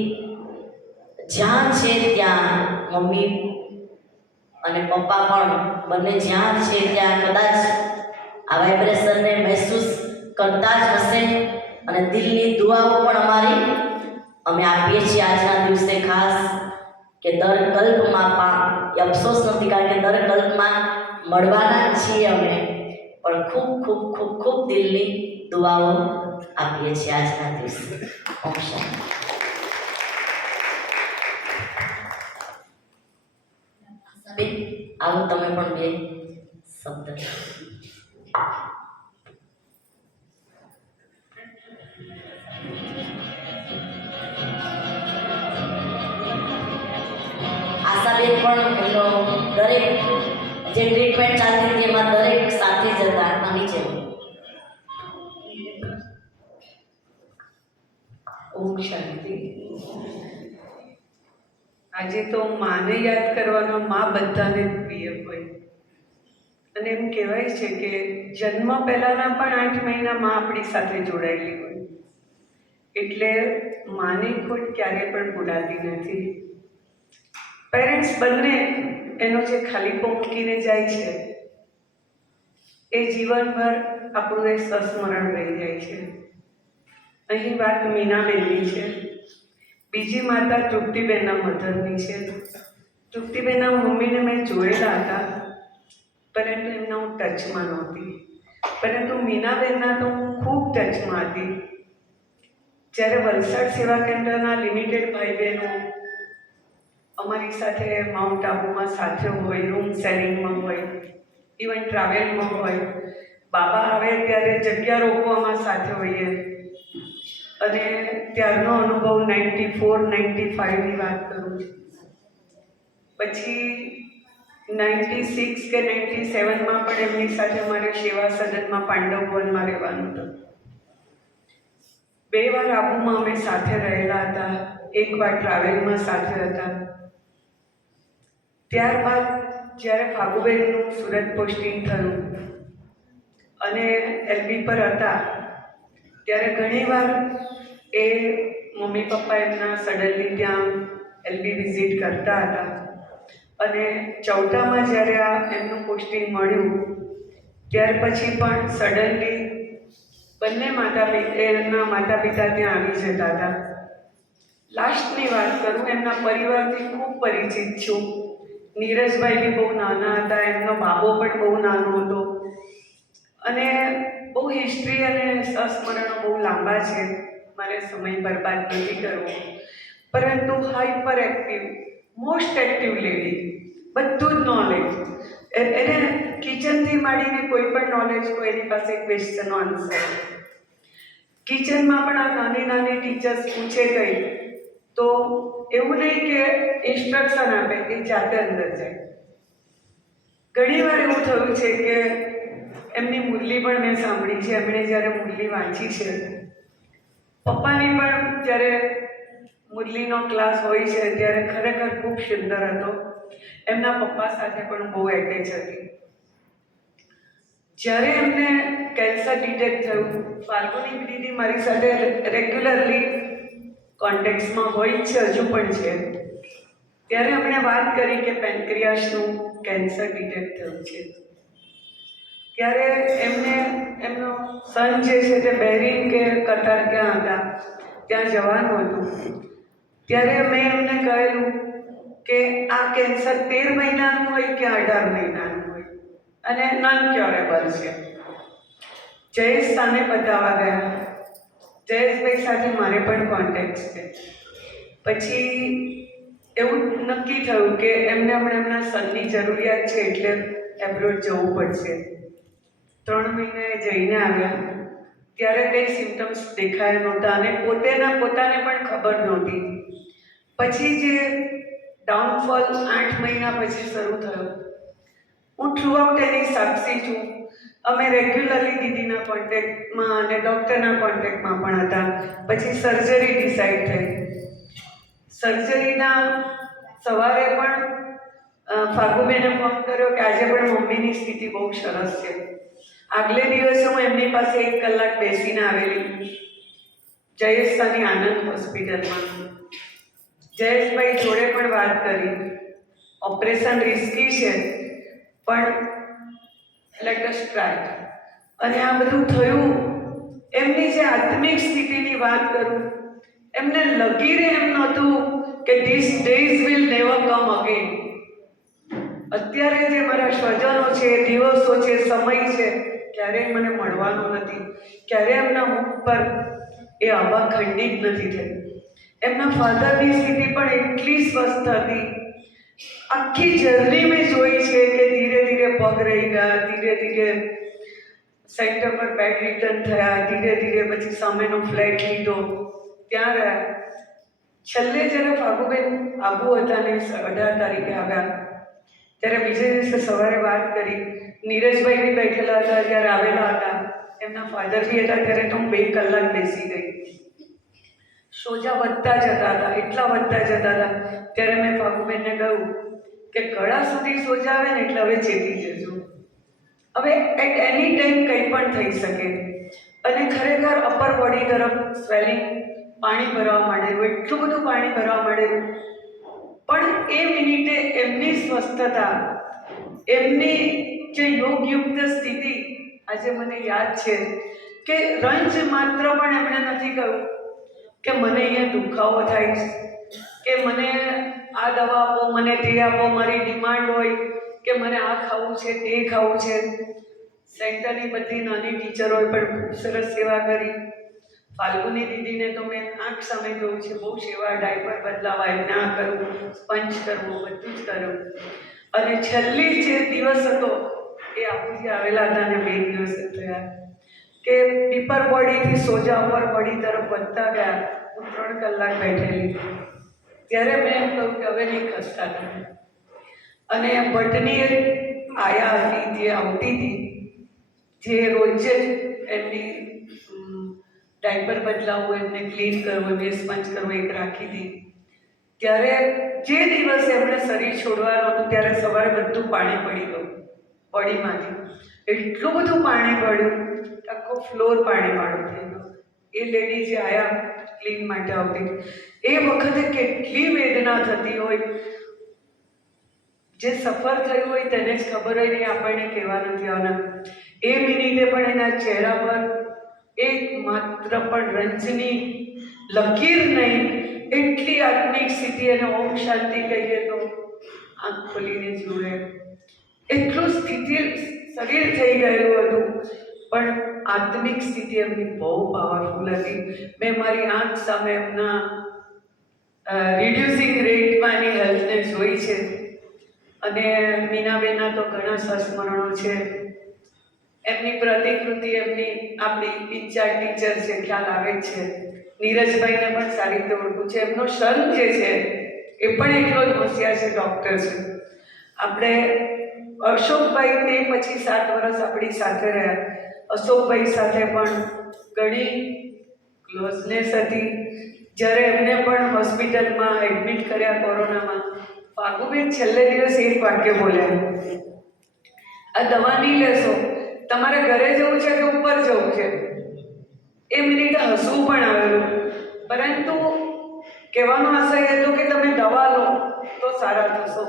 જ્યાં છે ત્યાં મમ્મી અને પપ્પા પણ બંને જ્યાં છે ત્યાં કદાચ આ વાઇબ્રેશનને મહેસૂસ કરતા જ હશે. અને દિલની દુઆઓ પણ અમારી અમે આપીએ છીએ આજના દિવસે ખાસ કે દર કલ્પમાં અફસોસ નથી, કારણ કે દર કલ્પમાં મળવાના જ છીએ અમે, પણ ખૂબ દિલની દુઆઓ આપીએ છીએ આજના દિવસે. ઓમ શાંતિ. બેન આવો તમે પણ બે શબ્દ. આશાબેન પણ એમનો દરેક જે ટ્રીટમેન્ટ ચાલતી હતી એમાં દરેક સાથે જ હતા. આની જેમ. ઓમ શાંતિ. આજે તો માને યાદ કરવાનો મા બધાને પ્રિય હોય. અને એમ કહેવાય છે કે જન્મ પહેલાંના પણ 8 મહિના મા આપણી સાથે જોડાયેલી હોય. એટલે માની ખોટ ક્યારેય પણ ભૂલાતી નથી. પેરેન્ટ્સ બંને એનો જે ખાલીપો મૂકીને જાય છે એ જીવનભર આપણું એ સંસ્મરણ રહી જાય છે. અહીં વાત મીનાબેનની છે. બીજી માતા તૃપ્તિબેનના મધરની છે. તૃપ્તિબેનના મમ્મીને મેં જોયેલા હતા, પરંતુ એમના હું ટચમાં નહોતી. પરંતુ મીનાબેનના તો હું ખૂબ ટચમાં હતી. જ્યારે વલસાડ સેવા કેન્દ્રના લિમિટેડ ભાઈ બહેનો અમારી સાથે માઉન્ટ આબુમાં સાથે હોય, રૂમ શેરિંગમાં હોય, ઇવન ટ્રાવેલમાં હોય, બાબા આવે ત્યારે જગ્યા રોકવામાં સાથે હોઈએ. અને ત્યારનો અનુભવ 94-95ની વાત કરું છું. પછી 96 કે 97માં પણ એમની સાથે મારે સેવા સદનમાં પાંડવવનમાં રહેવાનું હતું. 2 વાર આબુમાં અમે સાથે રહેલા હતા, 1 વાર ટ્રાવેલમાં સાથે હતા. ત્યારબાદ જ્યારે ફાગુબેનનું સુરત પોસ્ટિંગ થયું અને એલબી પર હતા ત્યારે ઘણીવાર એ મમ્મી પપ્પા એમના સડનલી ત્યાં એલબી વિઝિટ કરતા હતા. અને 14માં જ્યારે આ એમનું પોસ્ટિંગ મળ્યું ત્યાર પછી પણ સડનલી બંને એમના માતા પિતા ત્યાં આવી જતા હતા. લાસ્ટની વાત કરું, એમના પરિવારથી ખૂબ પરિચિત છું. નીરજભાઈ બી બહુ નાના હતા, એમનો બાબો પણ બહુ નાનો હતો. અને બહુ હિસ્ટ્રી અને સંસ્મરણો બહુ લાંબા છે. મારે સમય બરબાદ નથી કરવો, પરંતુ hyper active, most active lady, બધું જ નોલેજ, એને કિચનથી માંડીને કોઈ પણ નોલેજ હોય એની પાસે ક્વેશ્ચન આન્સર. કિચનમાં પણ આ નાની નાની ટીચર્સ પૂછે કંઈ તો એવું નહીં કે ઇન્સ્ટ્રક્શન આપે, એ જાતે અંદર જાય. ઘણીવાર એવું થયું છે કે એમની મુરલી પણ મેં સાંભળી છે, એમણે જ્યારે મુરલી વાંચી છે, પપ્પાની પણ જ્યારે મુરલીનો ક્લાસ હોય છે ત્યારે ખરેખર ખૂબ સુંદર હતો. એમના પપ્પા સાથે પણ બહુ એટેચ હતી. જ્યારે એમને કેન્સર ડિટેક્ટ થયું, ફાલ્ગુની દીદી મારી સાથે રેગ્યુલરલી કોન્ટેક્ટ્સમાં હોય છે, હજુ પણ છે, ત્યારે એમણે વાત કરી કે પેન્ક્રિયાસનું કેન્સર ડિટેક્ટ થયું છે. ત્યારે એમનો સન જે છે તે બહેરીન કે કતાર ક્યાં હતા ત્યાં જવાનું હતું. ત્યારે મેં એમને કહેલું કે આ કેન્સર 13 મહિનાનું હોય કે 18 મહિનાનું હોય અને નોન ક્યોરેબલ છે. જયેશ સામે બતાવવા ગયા. જયેશભાઈ સાથે મારે પણ કોન્ટેક્ટ છે. પછી એવું નક્કી થયું કે એમને હમણાં એમના સનની જરૂરિયાત છે એટલે એબ્રોડ જવું પડશે. 3 મહિને જઈને આવ્યા ત્યારે કંઈ સિમ્ટમ્સ દેખાયા નહોતા અને પોતાને પણ ખબર નહોતી. પછી જે ડાઉનફોલ 8 મહિના પછી શરૂ થયો. હું થ્રુઆઉટ એની સાક્ષી છું. અમે રેગ્યુલરલી દીદીના કોન્ટેક્ટમાં અને ડૉક્ટરના કોન્ટેક્ટમાં પણ હતા. પછી સર્જરી ડિસાઈડ થઈ. સર્જરીના સવારે પણ ફાગુબેને ફોન કર્યો કે આજે પણ મમ્મીની સ્થિતિ બહુ સરસ છે. આગલે દિવસે હું એમની પાસે 1 કલાક બેસીને આવેલી જયેશની આનંદ હોસ્પિટલમાં. જયેશભાઈ જોડે પણ વાત કરી. ઓપરેશન રિસ્કી છે પણ લેટ અસ ટ્રાય. અને આ બધું થયું. એમની જે આત્મિક સ્થિતિની વાત કરું, એમને લગીરે એમ નહોતું કે this days will never come again. અત્યારે જે મારા સ્વજનો છે, દિવસો છે, સમય છે, ક્યારેય મને મળવાનું નથી. ક્યારેય એમના મુખ પર એ આભા ખંડિત નથી થઈ. એમના ફાધરની સ્થિતિ પણ એટલી સ્વસ્થ હતી. આખી જર્ની મેં જોઈ છે કે ધીરે ધીરે પગ રહી ગયા, ધીરે ધીરે સેન્ટર પર બેડ રિટર્ન થયા, ધીરે ધીરે પછી સામેનો ફ્લેટ લીધો, ત્યાં રહ્યા. છેલ્લે જ્યારે ફાગુબેન આબુ હતા ને 18 તારીખે આવ્યા ત્યારે બીજે દિવસે સવારે વાત કરી. નીરજભાઈ બી બેઠેલા હતા જ્યારે આવેલા હતા, એમના ફાધર બી હતા. ત્યારે તો હું 2 કલાક બેસી ગઈ. સોજા વધતા જતા હતા, એટલા વધતા જતા હતા. ત્યારે મેં ફાગુબેનને કહ્યું કે ગળા સુધી સોજા આવે ને એટલે હવે ચેતી જજો. હવે એટ એની ટાઈમ કંઈ પણ થઈ શકે. અને ખરેખર અપર બોડી તરફ સ્વેલિંગ, પાણી ભરવા માંડેલું, એટલું બધું પાણી ભરવા માંડેલું. પણ એ મિનિટે એમની સ્વસ્થતા, એમની જે યોગયુક્ત સ્થિતિ આજે મને યાદ છે કે રંજ માત્ર પણ એમણે નથી કહ્યું કે મને અહીંયા દુખાવો થાય છે કે મને આ દવા આપો, મને તે આપો, મારી ડિમાન્ડ હોય કે મને આ ખાવું છે, તે ખાવું છે. સેન્ટરની બધી નાની ટીચરોએ પણ ખૂબ સરસ સેવા કરી. ફાલ્ગુની દીદીને તો મેં આંખ સામે જોયું છે, બહુ સેવા, ડાયપર બદલાવા, એમને આ કરવું, સ્પંચ કરવું, બધું જ કર્યું. અને છેલ્લી જે દિવસ હતો એ આબુથી આવેલા હતા અને 2 દિવસ થયા કે ડીપર બોડીથી સોજા અપર બોડી તરફ વધતા ગયા. હું 3 કલાક બેઠેલી. ત્યારે મેં એમ કહ્યું કે હવે નહીં ખસતા તમે. અને ભટ્ટની એક આયા હતી જે આવતી હતી, જે રોજે જ એમની ડાયપર બદલાવવું, એમને ક્લીન કરવું, એમને સ્પંચ કરવું, એક રાખી હતી. ત્યારે જે દિવસે એમણે શરીર છોડવાનું હતું ત્યારે સવારે બધું પાણી પડી ગયું બોડીમાંથી. એટલું બધું પાણી પડ્યું કે આખો ફ્લોર પાણીવાળો થઈ ગયો. એ લેડી જે આયા ક્લીન માટે આવતી, એ વખતે કેટલી વેદના થતી હોય. જે સફર થયું હોય તેને જ ખબર હોય નહીં, આપણને કહેવા નથી આવવાના. એ મિનિટે પણ એના ચહેરા પર એક માત્ર પણ રંજની લકીર નહીં, એટલી આત્મિક સ્થિતિ. અને ઓમ શાંતિ કહીએ તો આંખ ખોલીને જુએ એટલું સ્થિતિ શરીર થઈ ગયેલું હતું. પણ આત્મિક સ્થિતિ એમની બહુ પાવરફુલ હતી. મેં મારી આંખ સામે એમના રિડ્યુસિંગ રેટમાંની હેલ્થને જોઈ છે. અને મીનાબેનના તો ઘણા સંસ્મરણો છે. એમની પ્રતિકૃતિ એમની આપણી ઇન્ચાર્જ ટીચર છે, ખ્યાલ આવે જ છે. નીરજભાઈને પણ સારી રીતે ઓળખું છે. એમનો સન જે છે એ પણ એટલો જ હોશિયાર છે, ડૉક્ટર છે. આપણે અશોકભાઈ તે પછી 7 વર્ષ આપણી સાથે રહ્યા. અશોકભાઈ સાથે પણ ઘણી ક્લોઝનેસ હતી. જ્યારે એમને પણ હોસ્પિટલમાં એડમિટ કર્યા કોરોનામાં, ફાગુબેન છેલ્લે દિવસ એક વાક્ય બોલ્યા, આ દવા નહીં લેશો, તમારે ઘરે જવું છે કે ઉપર જવું છે? એ મિનિટે હસવું પણ આવેલું, પરંતુ કહેવાનો આશય હતો કે તમે દવા લો તો સારા થશો.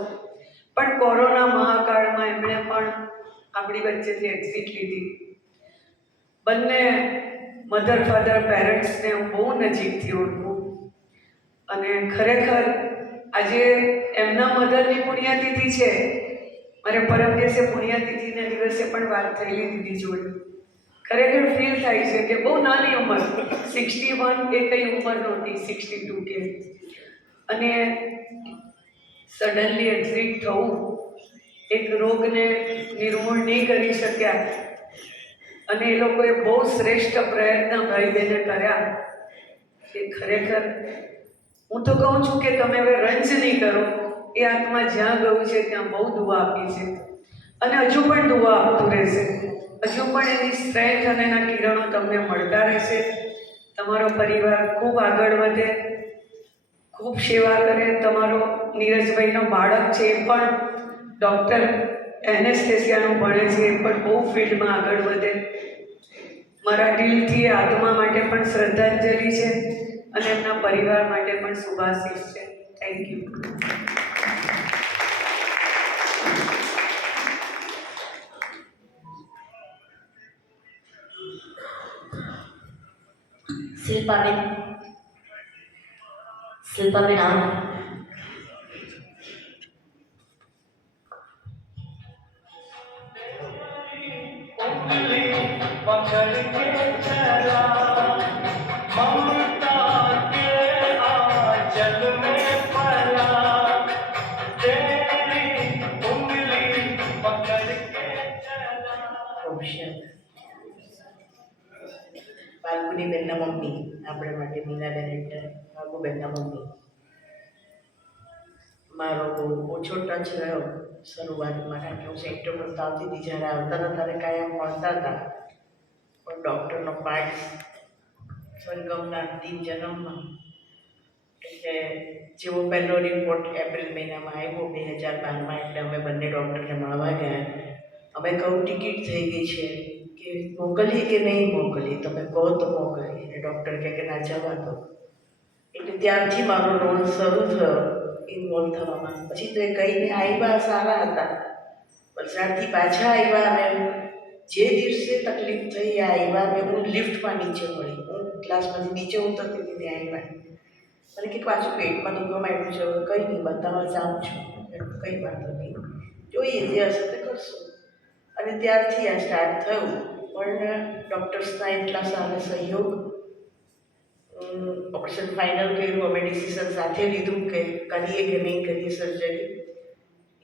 પણ કોરોના મહાકાળમાં એમણે પણ આપણી વચ્ચેથી એક્ઝિટ લીધી. બંને મધર ફાધર પેરેન્ટ્સને હું બહુ નજીકથી ઓળખું અને ખરેખર આજે એમના મધરની પુણ્યતિથિ છે. મારે પરમ દિવસે પુણ્યતિથિના દિવસે પણ વાત થયેલી દીદી જોડે. ખરેખર ફીલ થાય છે કે બહુ નાની ઉંમર, 61 એ કંઈ ઉંમર નહોતી, 62 કે, અને સડનલી એક્ઝિટ થવું, એક રોગને નિર્મૂળ નહીં કરી શક્યા અને એ લોકોએ બહુ શ્રેષ્ઠ પ્રયત્ન ભાઈ બહેને કર્યા. એ ખરેખર હું તો કહું છું કે તમે હવે રંજ નહીં કરો. એ આત્મા જ્યાં ગયું છે ત્યાં બહુ દુઆ આપી છે અને હજુ પણ દુઆ આપતું રહેશે. હજુ પણ એની સ્ટ્રેન્થ અને એના કિરણો તમને મળતા રહેશે. તમારો પરિવાર ખૂબ આગળ વધે, ખૂબ સેવા કરે. તમારો નીરજભાઈનો બાળક છે એ પણ ડૉક્ટર એનેસ્થેસિયાનું ભણે છે, એ પણ બહુ ફિલ્ડમાં આગળ વધે. મારા દિલથી આત્મા માટે પણ શ્રદ્ધાંજલિ છે અને એમના પરિવાર માટે પણ શુભાશીષ છે. Thank you. શિલ્પાબેન આવો. पकड़ के चला ममता के आंचल में पला तेरी उंगली पकड़ के चला. ફાલ્ગુનીબેનના મમ્મી, આપણે માટે મીનાબેન એટલે ફાલ્ગુબેનના મમ્મી. મારો બહુ ઓછો ટચ રહ્યો શરૂઆતમાં, કારણ કે હું સેક્ટર પર આવતી હતી. જ્યારે આવતા હતા ત્યારે કાયમ મળતા હતા, પણ ડૉક્ટરનો પાર્ટ સરગમના અંતિમ જન્મમાં, એટલે જેવો પહેલો રિપોર્ટ એપ્રિલ મહિનામાં આવ્યો 2012માં, એટલે અમે બંને ડૉક્ટરને મળવા ગયા. અમે કહું ટિકિટ થઈ ગઈ છે કે મોકલીએ કે નહીં મોકલીએ, તમે કહો તો મોકલીએ. એટલે ડૉક્ટર કહે કે ના, જવા દો. એટલે ત્યારથી મારો રોલ શરૂ થયો ઇન્વોલ્વ થવામાં. પછી તો એ કહીને આવ્યા, સારા હતા. વલસાડથી પાછા આવ્યા અને જે દિવસે તકલીફ થઈ આવ્યા ને હું લિફ્ટમાં નીચે મળી, હું ક્લાસમાંથી નીચે ઉતરતી હતી ત્યાં આવ્યા. મને કે પાછું પેટમાં દુખવા માંડ્યું છે, હવે કંઈ નહીં, બતાવવા જાઉં છું. કંઈ વાંધો નહીં, જોઈએ જે હશે તે કરશું. અને ત્યારથી આ સ્ટાર્ટ થયું. પણ ડૉક્ટર્સના એટલા સારા સહયોગ, ઓપરેશન ફાઇનલ કર્યું, અમે ડિસિઝન સાથે લીધું કે કરીએ કે નહીં કરીએ સર્જરી.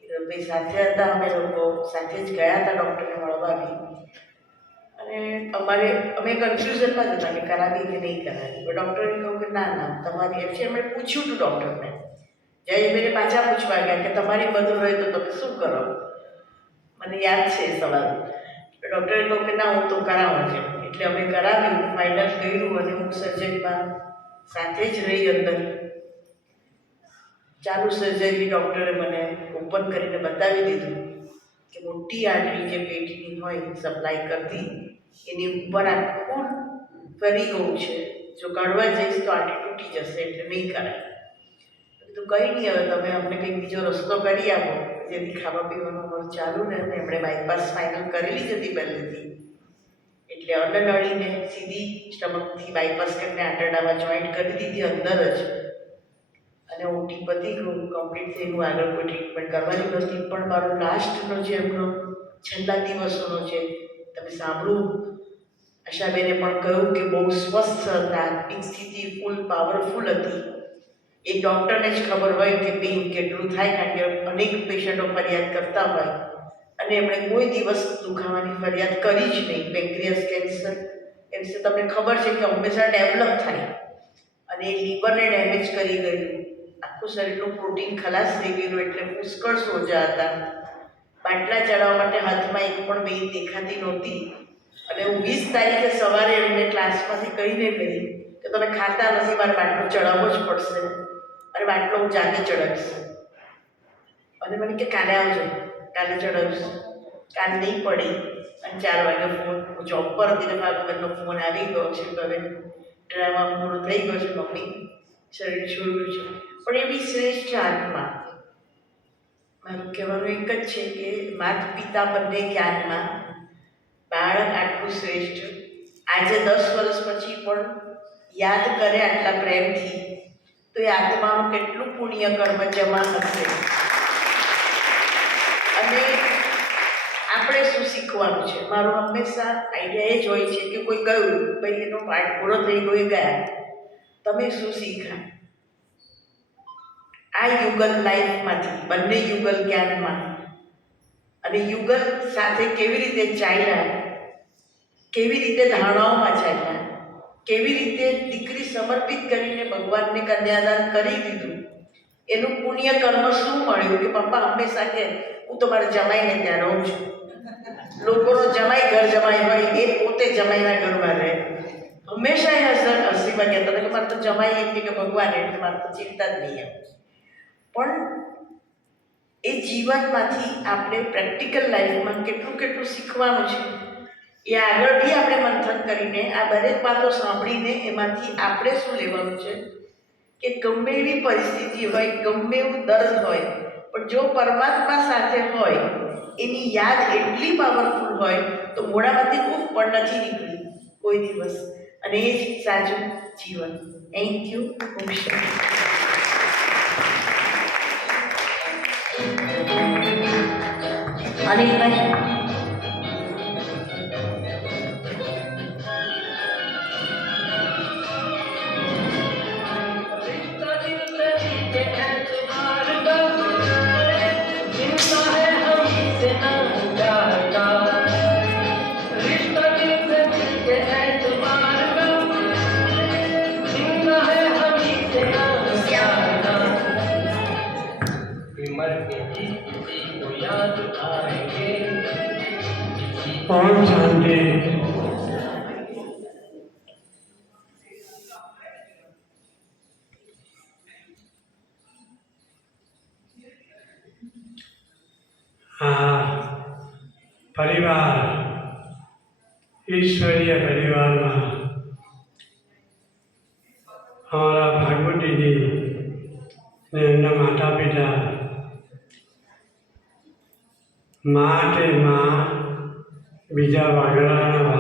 હિરણભાઈ સાથે હતા, અમે લોકો સાથે જ ગયા હતા ડૉક્ટરને મળવા બી. અને અમે કન્ફ્યુઝનમાં જ હતા કે કરાવી કે નહીં કરાવી. પણ ડૉક્ટરે કહ્યું કે ના ના તમારી એમ છે. એમણે પૂછ્યું હતું ડૉક્ટરને, જયેશભાઈને પાછા પૂછવા ગયા કે તમારી બધું હોય તો તમે શું કરો? મને યાદ છે એ સવાલ. ડૉક્ટરે કહ્યું કે ના હું તો કરાવું છે. એટલે અમે કરાવ્યું, ફાઇનલ કર્યું અને હું સર્જરીમાં સાથે જ રહી અંદર. ચાલુ સર્જરી ડૉક્ટરે મને ઓપન કરીને બતાવી દીધું કે મોટી આંટરી જે પેટની હોય સપ્લાય કરતી, એની ઉપર આખું ફરી ગયું છે. જો કાઢવા જઈશ તો આંટરી તૂટી જશે, એટલે નહીં કરાય. તો કંઈ નહીં, હવે તમે અમને કંઈક બીજો રસ્તો કરી આપો જેથી ખાવા પીવાનું અમારું ચાલુ રહે. અને એમણે બાયપાસ ફાઇનલ કરેલી જ હતી પહેલેથી, એટલે અન્નનળીને સીધી સ્ટમકથી બાયપાસ કરીને આંતરડામાં જોઈન્ટ કરી દીધી અંદર જ. અને ઓટી પતી ગયું, કમ્પ્લીટ થઈ ગયું, આગળ કોઈ ટ્રીટમેન્ટ કરવાની નથી. પણ મારો લાસ્ટનો જે એમનો છેલ્લા દિવસોનો જે તમે સાંભળું આશાબેને પણ કહ્યું કે બહુ સ્વસ્થ હતા, આત્મિક સ્થિતિ ફૂલ પાવરફુલ હતી. એ ડૉક્ટરને જ ખબર હોય કે પેઇન કેટલું થાય, કારણ કે અનેક પેશન્ટો ફરિયાદ કરતા હોય અને એમણે કોઈ દિવસ દુખાવાની ફરિયાદ કરી જ નહીં. પેન્ક્રિયાસ કેન્સર તમને ખબર છે કે હંમેશા ડેવલપ થાય અને એ લીવરને ડેમેજ કરી ગયું, આખું શરીરનું પ્રોટીન ખલાસ થઈ ગયેલું, એટલે પુષ્કળ સોજા હતા. બાટલા ચડાવવા માટે હાથમાં એક પણ વેઈ દેખાતી નહોતી અને હું 20 તારીખે સવારે એમને ક્લાસમાંથી કહીને ગઈ કે તમે ખાતા નથી, મારે બાટલો ચડાવવો જ પડશે અને બાટલો હું જાતે ચડાવીશ. અને મને કે કાલે આવજો, કાલે ચડાવીશ. કાલ નહીં પડી અને 4 વાગે ફોન, હું જોબ પર હતી ને ભાભીનો ફોન આવી ગયો છે કે હવે ડ્રામા પૂરો થઈ ગયો છે, મમ્મી શરીર છોડ્યું છે. પણ એવી શ્રેષ્ઠ આત્મા, મારું કહેવાનું એક જ છે કે માતા પિતા બંને જ્ઞાનમાં, બાળક આટલું શ્રેષ્ઠ આજે 10 વર્ષ પછી પણ યાદ કરે આટલા પ્રેમથી, તો એ આત્માનું કેટલું પુણ્ય કર્મ જમા હશે. અને આપણે શું શીખવાનું છે? મારો હંમેશા આઈડિયા એ જ હોય છે કે કોઈ ગયું, ભાઈ એનો પાઠ પૂરો થઈ ગયો, એ ગયા, તમે શું શીખ્યા? આ યુગલ લાઈફમાંથી, બંને યુગલ જ્ઞાનમાં અને યુગલ સાથે કેવી રીતે ચાલ્યા, કેવી રીતે ધારણાઓમાં ચાલ્યા, કેવી રીતે દીકરી સમર્પિત કરીને ભગવાનને કન્યાદાન કરી દીધું, એનું પુણ્ય કર્મ શું મળ્યું કે પપ્પા હંમેશા કે હું તો મારા જમાઈને ત્યાં રહું છું. લોકોનો જમાઈ ઘર જમાઈ હોય, એ પોતે જમાઈના ઘરમાં રહે. હંમેશા એ હસીમાં કહેતા હતા કે મારે તો જમાઈ એમ કે ભગવાન, એટલે મારે તો ચિંતા જ નહીં એમ. પણ એ જીવનમાંથી આપણે પ્રેક્ટિકલ લાઈફમાં કેટલું કેટલું શીખવાનું છે, એ આગળ બી આપણે મંથન કરીને આ દરેક વાતો સાંભળીને એમાંથી આપણે શું લેવાનું છે કે ગમે એવી પરિસ્થિતિ હોય, ગમે એવું દર્દ હોય, પણ જો પરમાત્મા સાથે હોય, એની યાદ એટલી પાવરફુલ હોય તો મોઢામાંથી ઉફ પણ નથી નીકળી કોઈ દિવસ. અને એ જ સાચું જીવન. Thank you. અનિલભાઈ ओम शांति। परिवार ईश्वरीय परिवार में हमारा भागवती जी ने एमना माता पिता माटे माँ बीजा वागड़ाना वा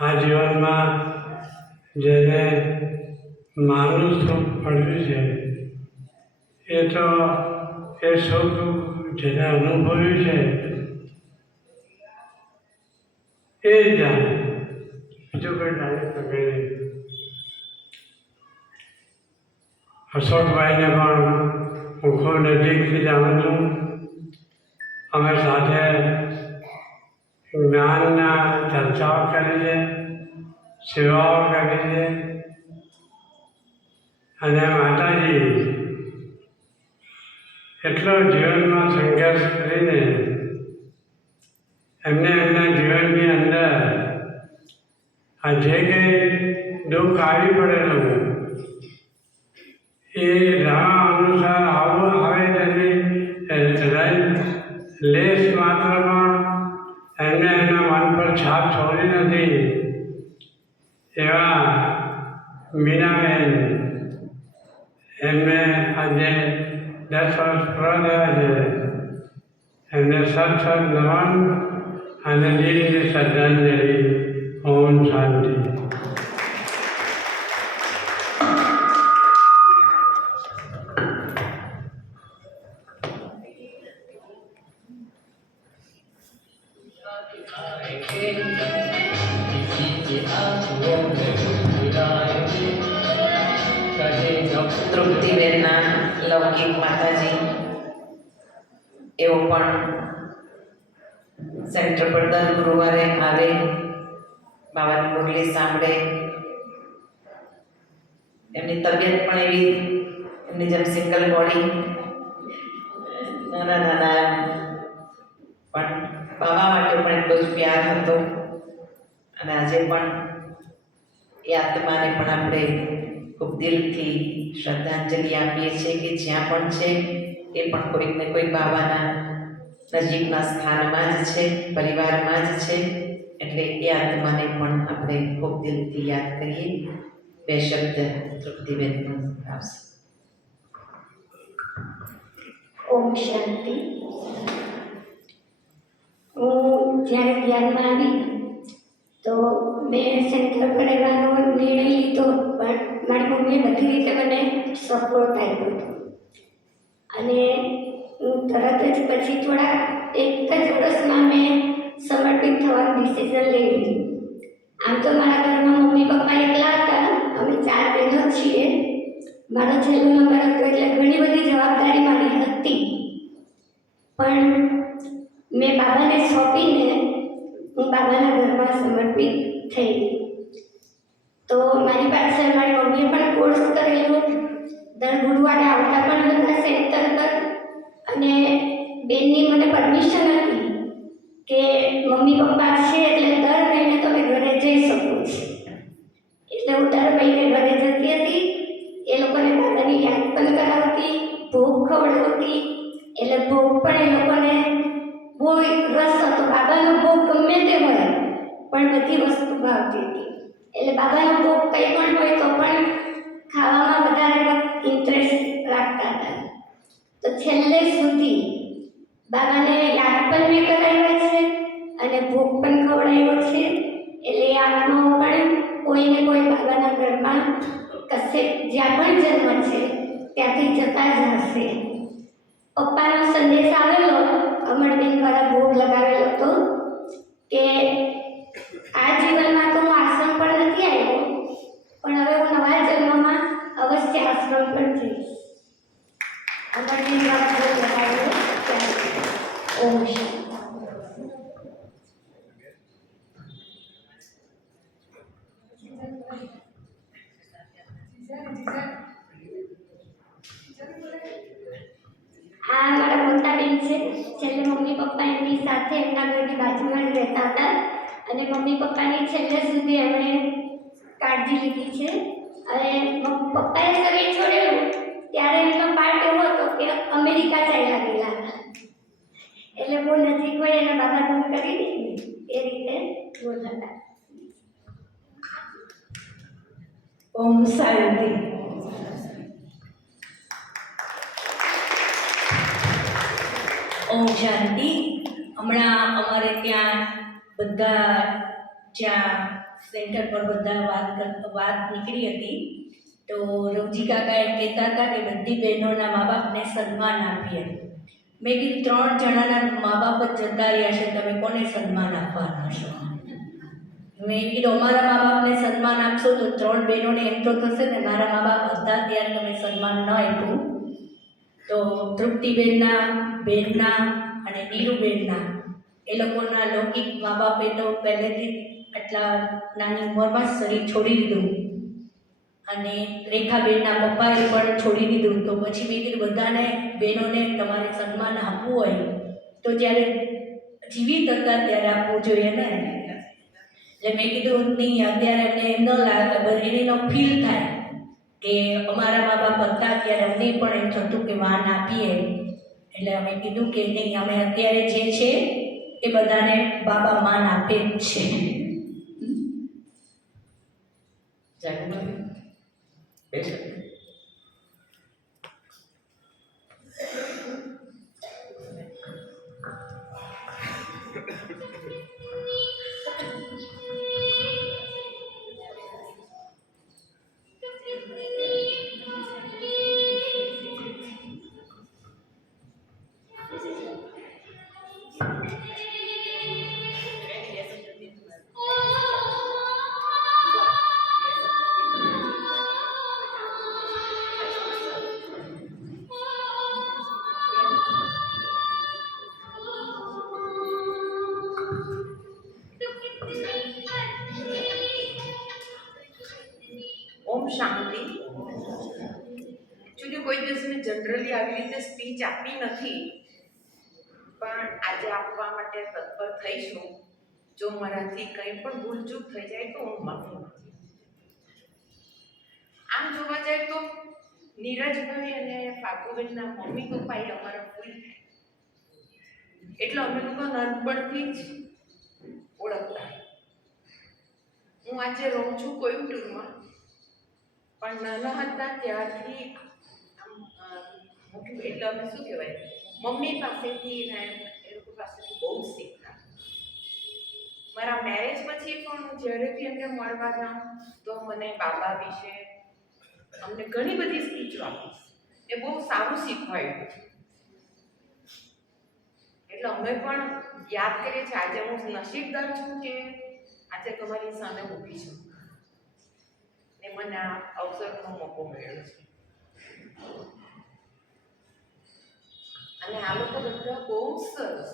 आ जीवन में जेने मानु सुख पड़व्यु छे ए तो ए सुख जेने अनुभव्यु छे ए जाने बीजू कोई जाने सके नहीं। अशोक भाई ने पण हूँ खूब नजीक थी जाणु छूं। अमे साथे ज्ञानना चर्चाओ करी छे, सेवाओ करी छे अने माताजी एटलो जीवनमां संघर्ष करीने एमने एमना जीवननी अंदर आ जे कंई दुख आवी पड़ेलुं ए राह अनुसार आवे तेनी लेस मात्र पण एमने एमना मन पर छाप छोड़ी नथी। एवा मीनाबेन एमने आजे 10 वर्ष पूरा थया छे। एमने सत नमन अने दिलनी श्रद्धांजलि। ओम शांति। તૃપ્તિબેનના લૌકિક માતાજી એવો પણ સેન્ટર પર દર ગુરુવારે આવે, બાવાની મુરલી સાંભળે. એમની તબિયત પણ એવી, એમની જેમ સિંગલ બોડી, નાના નાના પણ બાબા માટે પણ એટલો જ પ્યાર હતો. અને આજે પણ એ આત્માને પણ આપણે ખૂબ દિલથી શ્રદ્ધાંજલિ આપીએ છીએ કે જ્યાં પણ છે એ પણ કોઈક ને કોઈક બાબાના નજીકના સ્થાનમાં જ છે, પરિવારમાં જ છે. એટલે એ આત્માને પણ આપણે ખૂબ દિલથી યાદ કરીએ. બે શબ્દ તૃપ્તિબેન આવશે. ઓમ શાંતિ. હું જ્યારે ધ્યાનમાં આવી તો મેં સેન્ટર પર રહેવાનો નિર્ણય લીધો, પણ મારી મમ્મીએ બધી રીતે મને સપોર્ટ આપ્યો હતો. અને હું તરત જ પછી થોડા એક જ વર્ષમાં મેં સમર્પિત થવાનું ડિસિઝન લઈ લીધું. આમ તો મારા ઘરમાં મમ્મી પપ્પા એકલા હતા, અમે 4 બહેનો છીએ. મારો છેલ્લો નંબર હતો એટલે ઘણી બધી જવાબદારી મારી હતી, પણ મેં બાબાને સોંપીને હું બાબાના ઘરમાં સમર્પિત થઈ. તો મારી પાસે મારી મમ્મીએ પણ કોર્સ કરેલો, દર ગુરુવારે આવતા પણ હતા સેન્ટર પર. અને બેનની મને પરમિશન હતી કે મમ્મી પપ્પા છે એટલે દર મહિને તમે ઘરે જઈ શકો છો. એટલે હું દર મહિને ઘરે જતી હતી. એ લોકોને બાબાની યાદ પણ કરાવતી, ભોગ ખવડાવતી. એટલે ભોગ પણ એ લોકોને બહુ રસ હતો. બાબાનો ભોગ ગમે તે હોય પણ બધી વસ્તુ ભાવતી હતી. એટલે બાબાનો ભોગ કંઈ પણ હોય તો પણ ખાવામાં વધારે ઇન્ટરેસ્ટ રાખતા હતા. તો છેલ્લે સુધી બાબાને યાદ પણ મેં કરાવ્યા છે અને ભોગ પણ ખવડાવ્યો છે. એટલે એ આત્માઓ પણ કોઈને કોઈ બાબાના ઘરમાં કશે જ્યાં પણ જન્મ છે ત્યાંથી જતા જ હશે. પપ્પાનો સંદેશ આવેલો, અમરબેન દ્વારા ભોગ લગાવેલો હતો કે આ જીવનમાં તો હું આશ્રમ પર નથી આવ્યો, પણ હવે હું નવા જન્મમાં અવશ્ય આશ્રમ પર જઈશ. અમરબેન દ્વારા ભોગ લગાવેલો. ઓમ શાંતિ. આ મારા મોટા બેન છે. છેલ્લે મમ્મી પપ્પા એમની સાથે એમના ઘરની બાજુમાં જ રહેતા હતા અને મમ્મી પપ્પાની છેલ્લે સુધી એમણે કાળજી લીધી છે. અને પપ્પાએ શરીર છોડેલું ત્યારે એમનો પાર્ટ એવો હતો કે અમેરિકા ચાલ્યા ગયેલા હતા. એટલે બહુ નજીક હોય એને બાબા દૂર કરી દે એ રીતે બોલતા. ઓમ શાંતિ. ઓમ શાંતિ. હમણાં અમારે ત્યાં બધા જ્યાં સેન્ટર પર બધા વાત નીકળી હતી તો રવજી કાકા એમ કહેતા હતા કે બધી બહેનોના મા બાપને સન્માન આપીએ. મેં કીધું 3 જણાના મા બાપ જ જતા રહ્યા છે, તમે કોને સન્માન આપવાના છો? મેં કીધું અમારા મા બાપને સન્માન આપશો તો 3 બહેનોને એમ તો થશે ને મારા મા બાપ હતા ત્યારે તમે સન્માન ન આપ્યું. તો તૃપ્તિબેનના, બેનના અને નીરુબેનના એ લોકોના લૌકિક મા બાપે તો પહેલેથી આટલા નાની ઉંમરમાં શરીર છોડી દીધું અને રેખાબેનના પપ્પાએ પણ છોડી દીધું. તો પછી મેં કીધું બધાને બહેનોને તમારે સન્માન આપવું હોય તો જ્યારે જીવિત હતા ત્યારે આપવું જોઈએ ને. એટલે મેં કીધું નહીં, અત્યારે અમને એમ ન લાગે, એનો ફીલ થાય કે અમારા મા બાપ હતા ત્યારે અમને પણ એમ થતું કે વાન આપીએ. એટલે અમે કીધું કે નહીં, અમે અત્યારે જે છે એ બધાને બાબા માન આપે જ છે. જાગૃતિ બે શબ્દ. જનરલી આવી રીતે સ્પીચ આપી નથી, પણ આજે આપવા માટે તત્પર થઈશું. જો મારાથી કંઈ પણ ભૂલચૂક થઈ જાય તો હું માફી માંગુ. આમ જોવા જાય તો નીરજભાઈ અને ફાગુબેનના મમ્મી પપ્પાએ અમારા ફૂલ થાય, એટલે અમે લોકો નાનપણથી જ ઓળખતા. હું આજે રહું છું કોઈમ્બતુરમાં, પણ નાના હતા ત્યારથી એટલે અમે શું કહેવાય, મમ્મી પાસેથી ને એ લોકો પાસેથી બહુ શીખતા. મારા મેરેજ પછી પણ હું જ્યારે બી એમને મળવા જાઉં તો મને બાબા વિશે અમને ઘણી બધી સ્પીચો આપીશ. એ બહુ સારું શીખવાયું. એટલે અમે પણ યાદ કરીએ છીએ. આજે હું નસીબદાર છું કે આજે તમારી સામે ઊભી છું ને મને આ અવસરનો મોકો મળ્યો છે. અને આ લોકો બધા બહુ સરસ.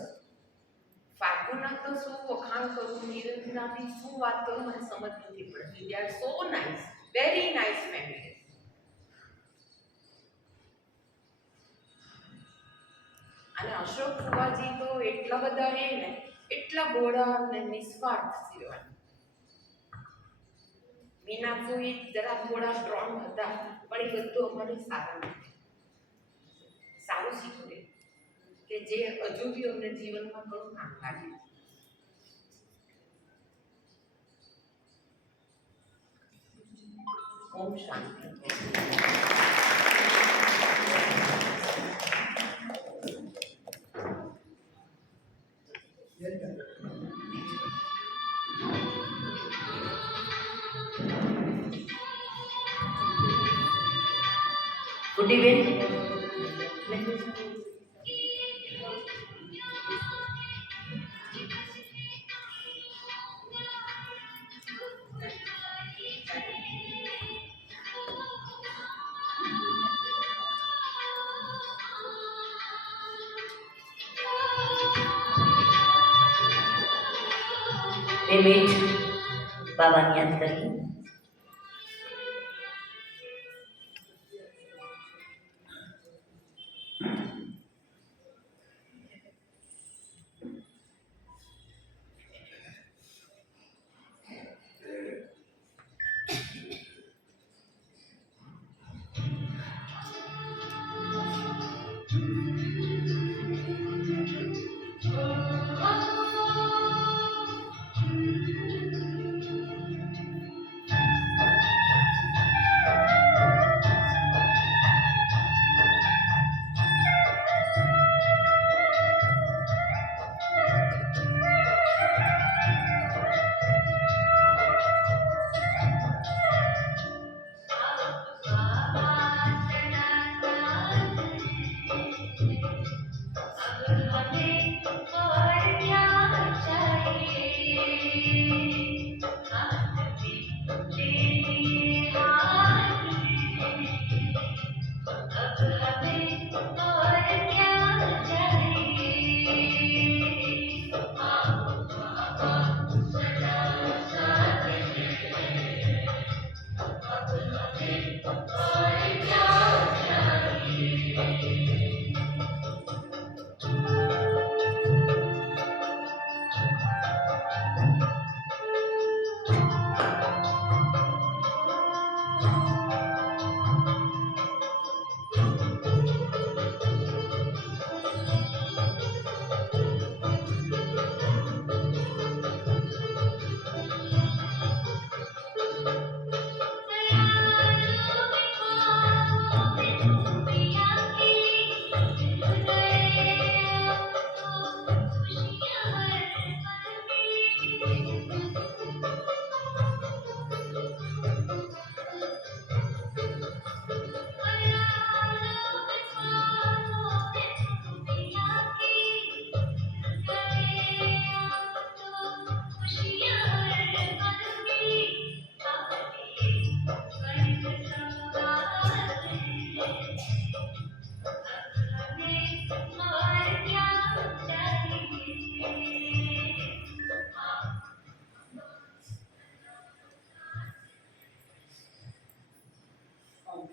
ફાગુના તો શું વખાણ કરું, નીરજના બી શું વાત કરું, મને સમજ નથી પડતી. They are so nice, very nice family. અને અશોક ફુવાજી તો એટલા બધા રહે ને, એટલા ગોળા અને નિસ્વાર્થ સિવાય. મીના ફૂઈ જરા થોડા સ્ટ્રોંગ હતા, પણ એ બધું અમારે સારું શીખવે કે જે હજુ બી અમને જીવનમાં ઘણું કામ લાગે. ઓમ શાંતિ. ગુડીબેન, બે મિનિટ બાબાને યાદ કરીએ.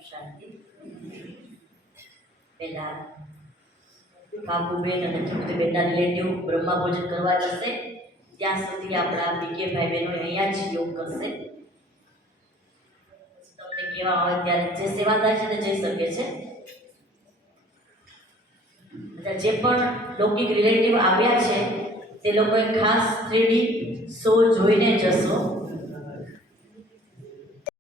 શાંતિ. પહેલાં કાકુબેન અને તૃપ્તિબેનના રિલેટિવ બ્રહ્મા ભોજન કરવા જશે. ત્યાં સુધી આપણા બીકે ભાઈ બહેનો અહીંયા જ યોગ કરશે. તમને કહેવા આવે ત્યારે જે સેવાદાર છે તે જઈ શકે છે. જે પણ લૌકિક રિલેટિવ આવ્યા છે તે લોકોએ ખાસ 3D શો જોઈને જશો.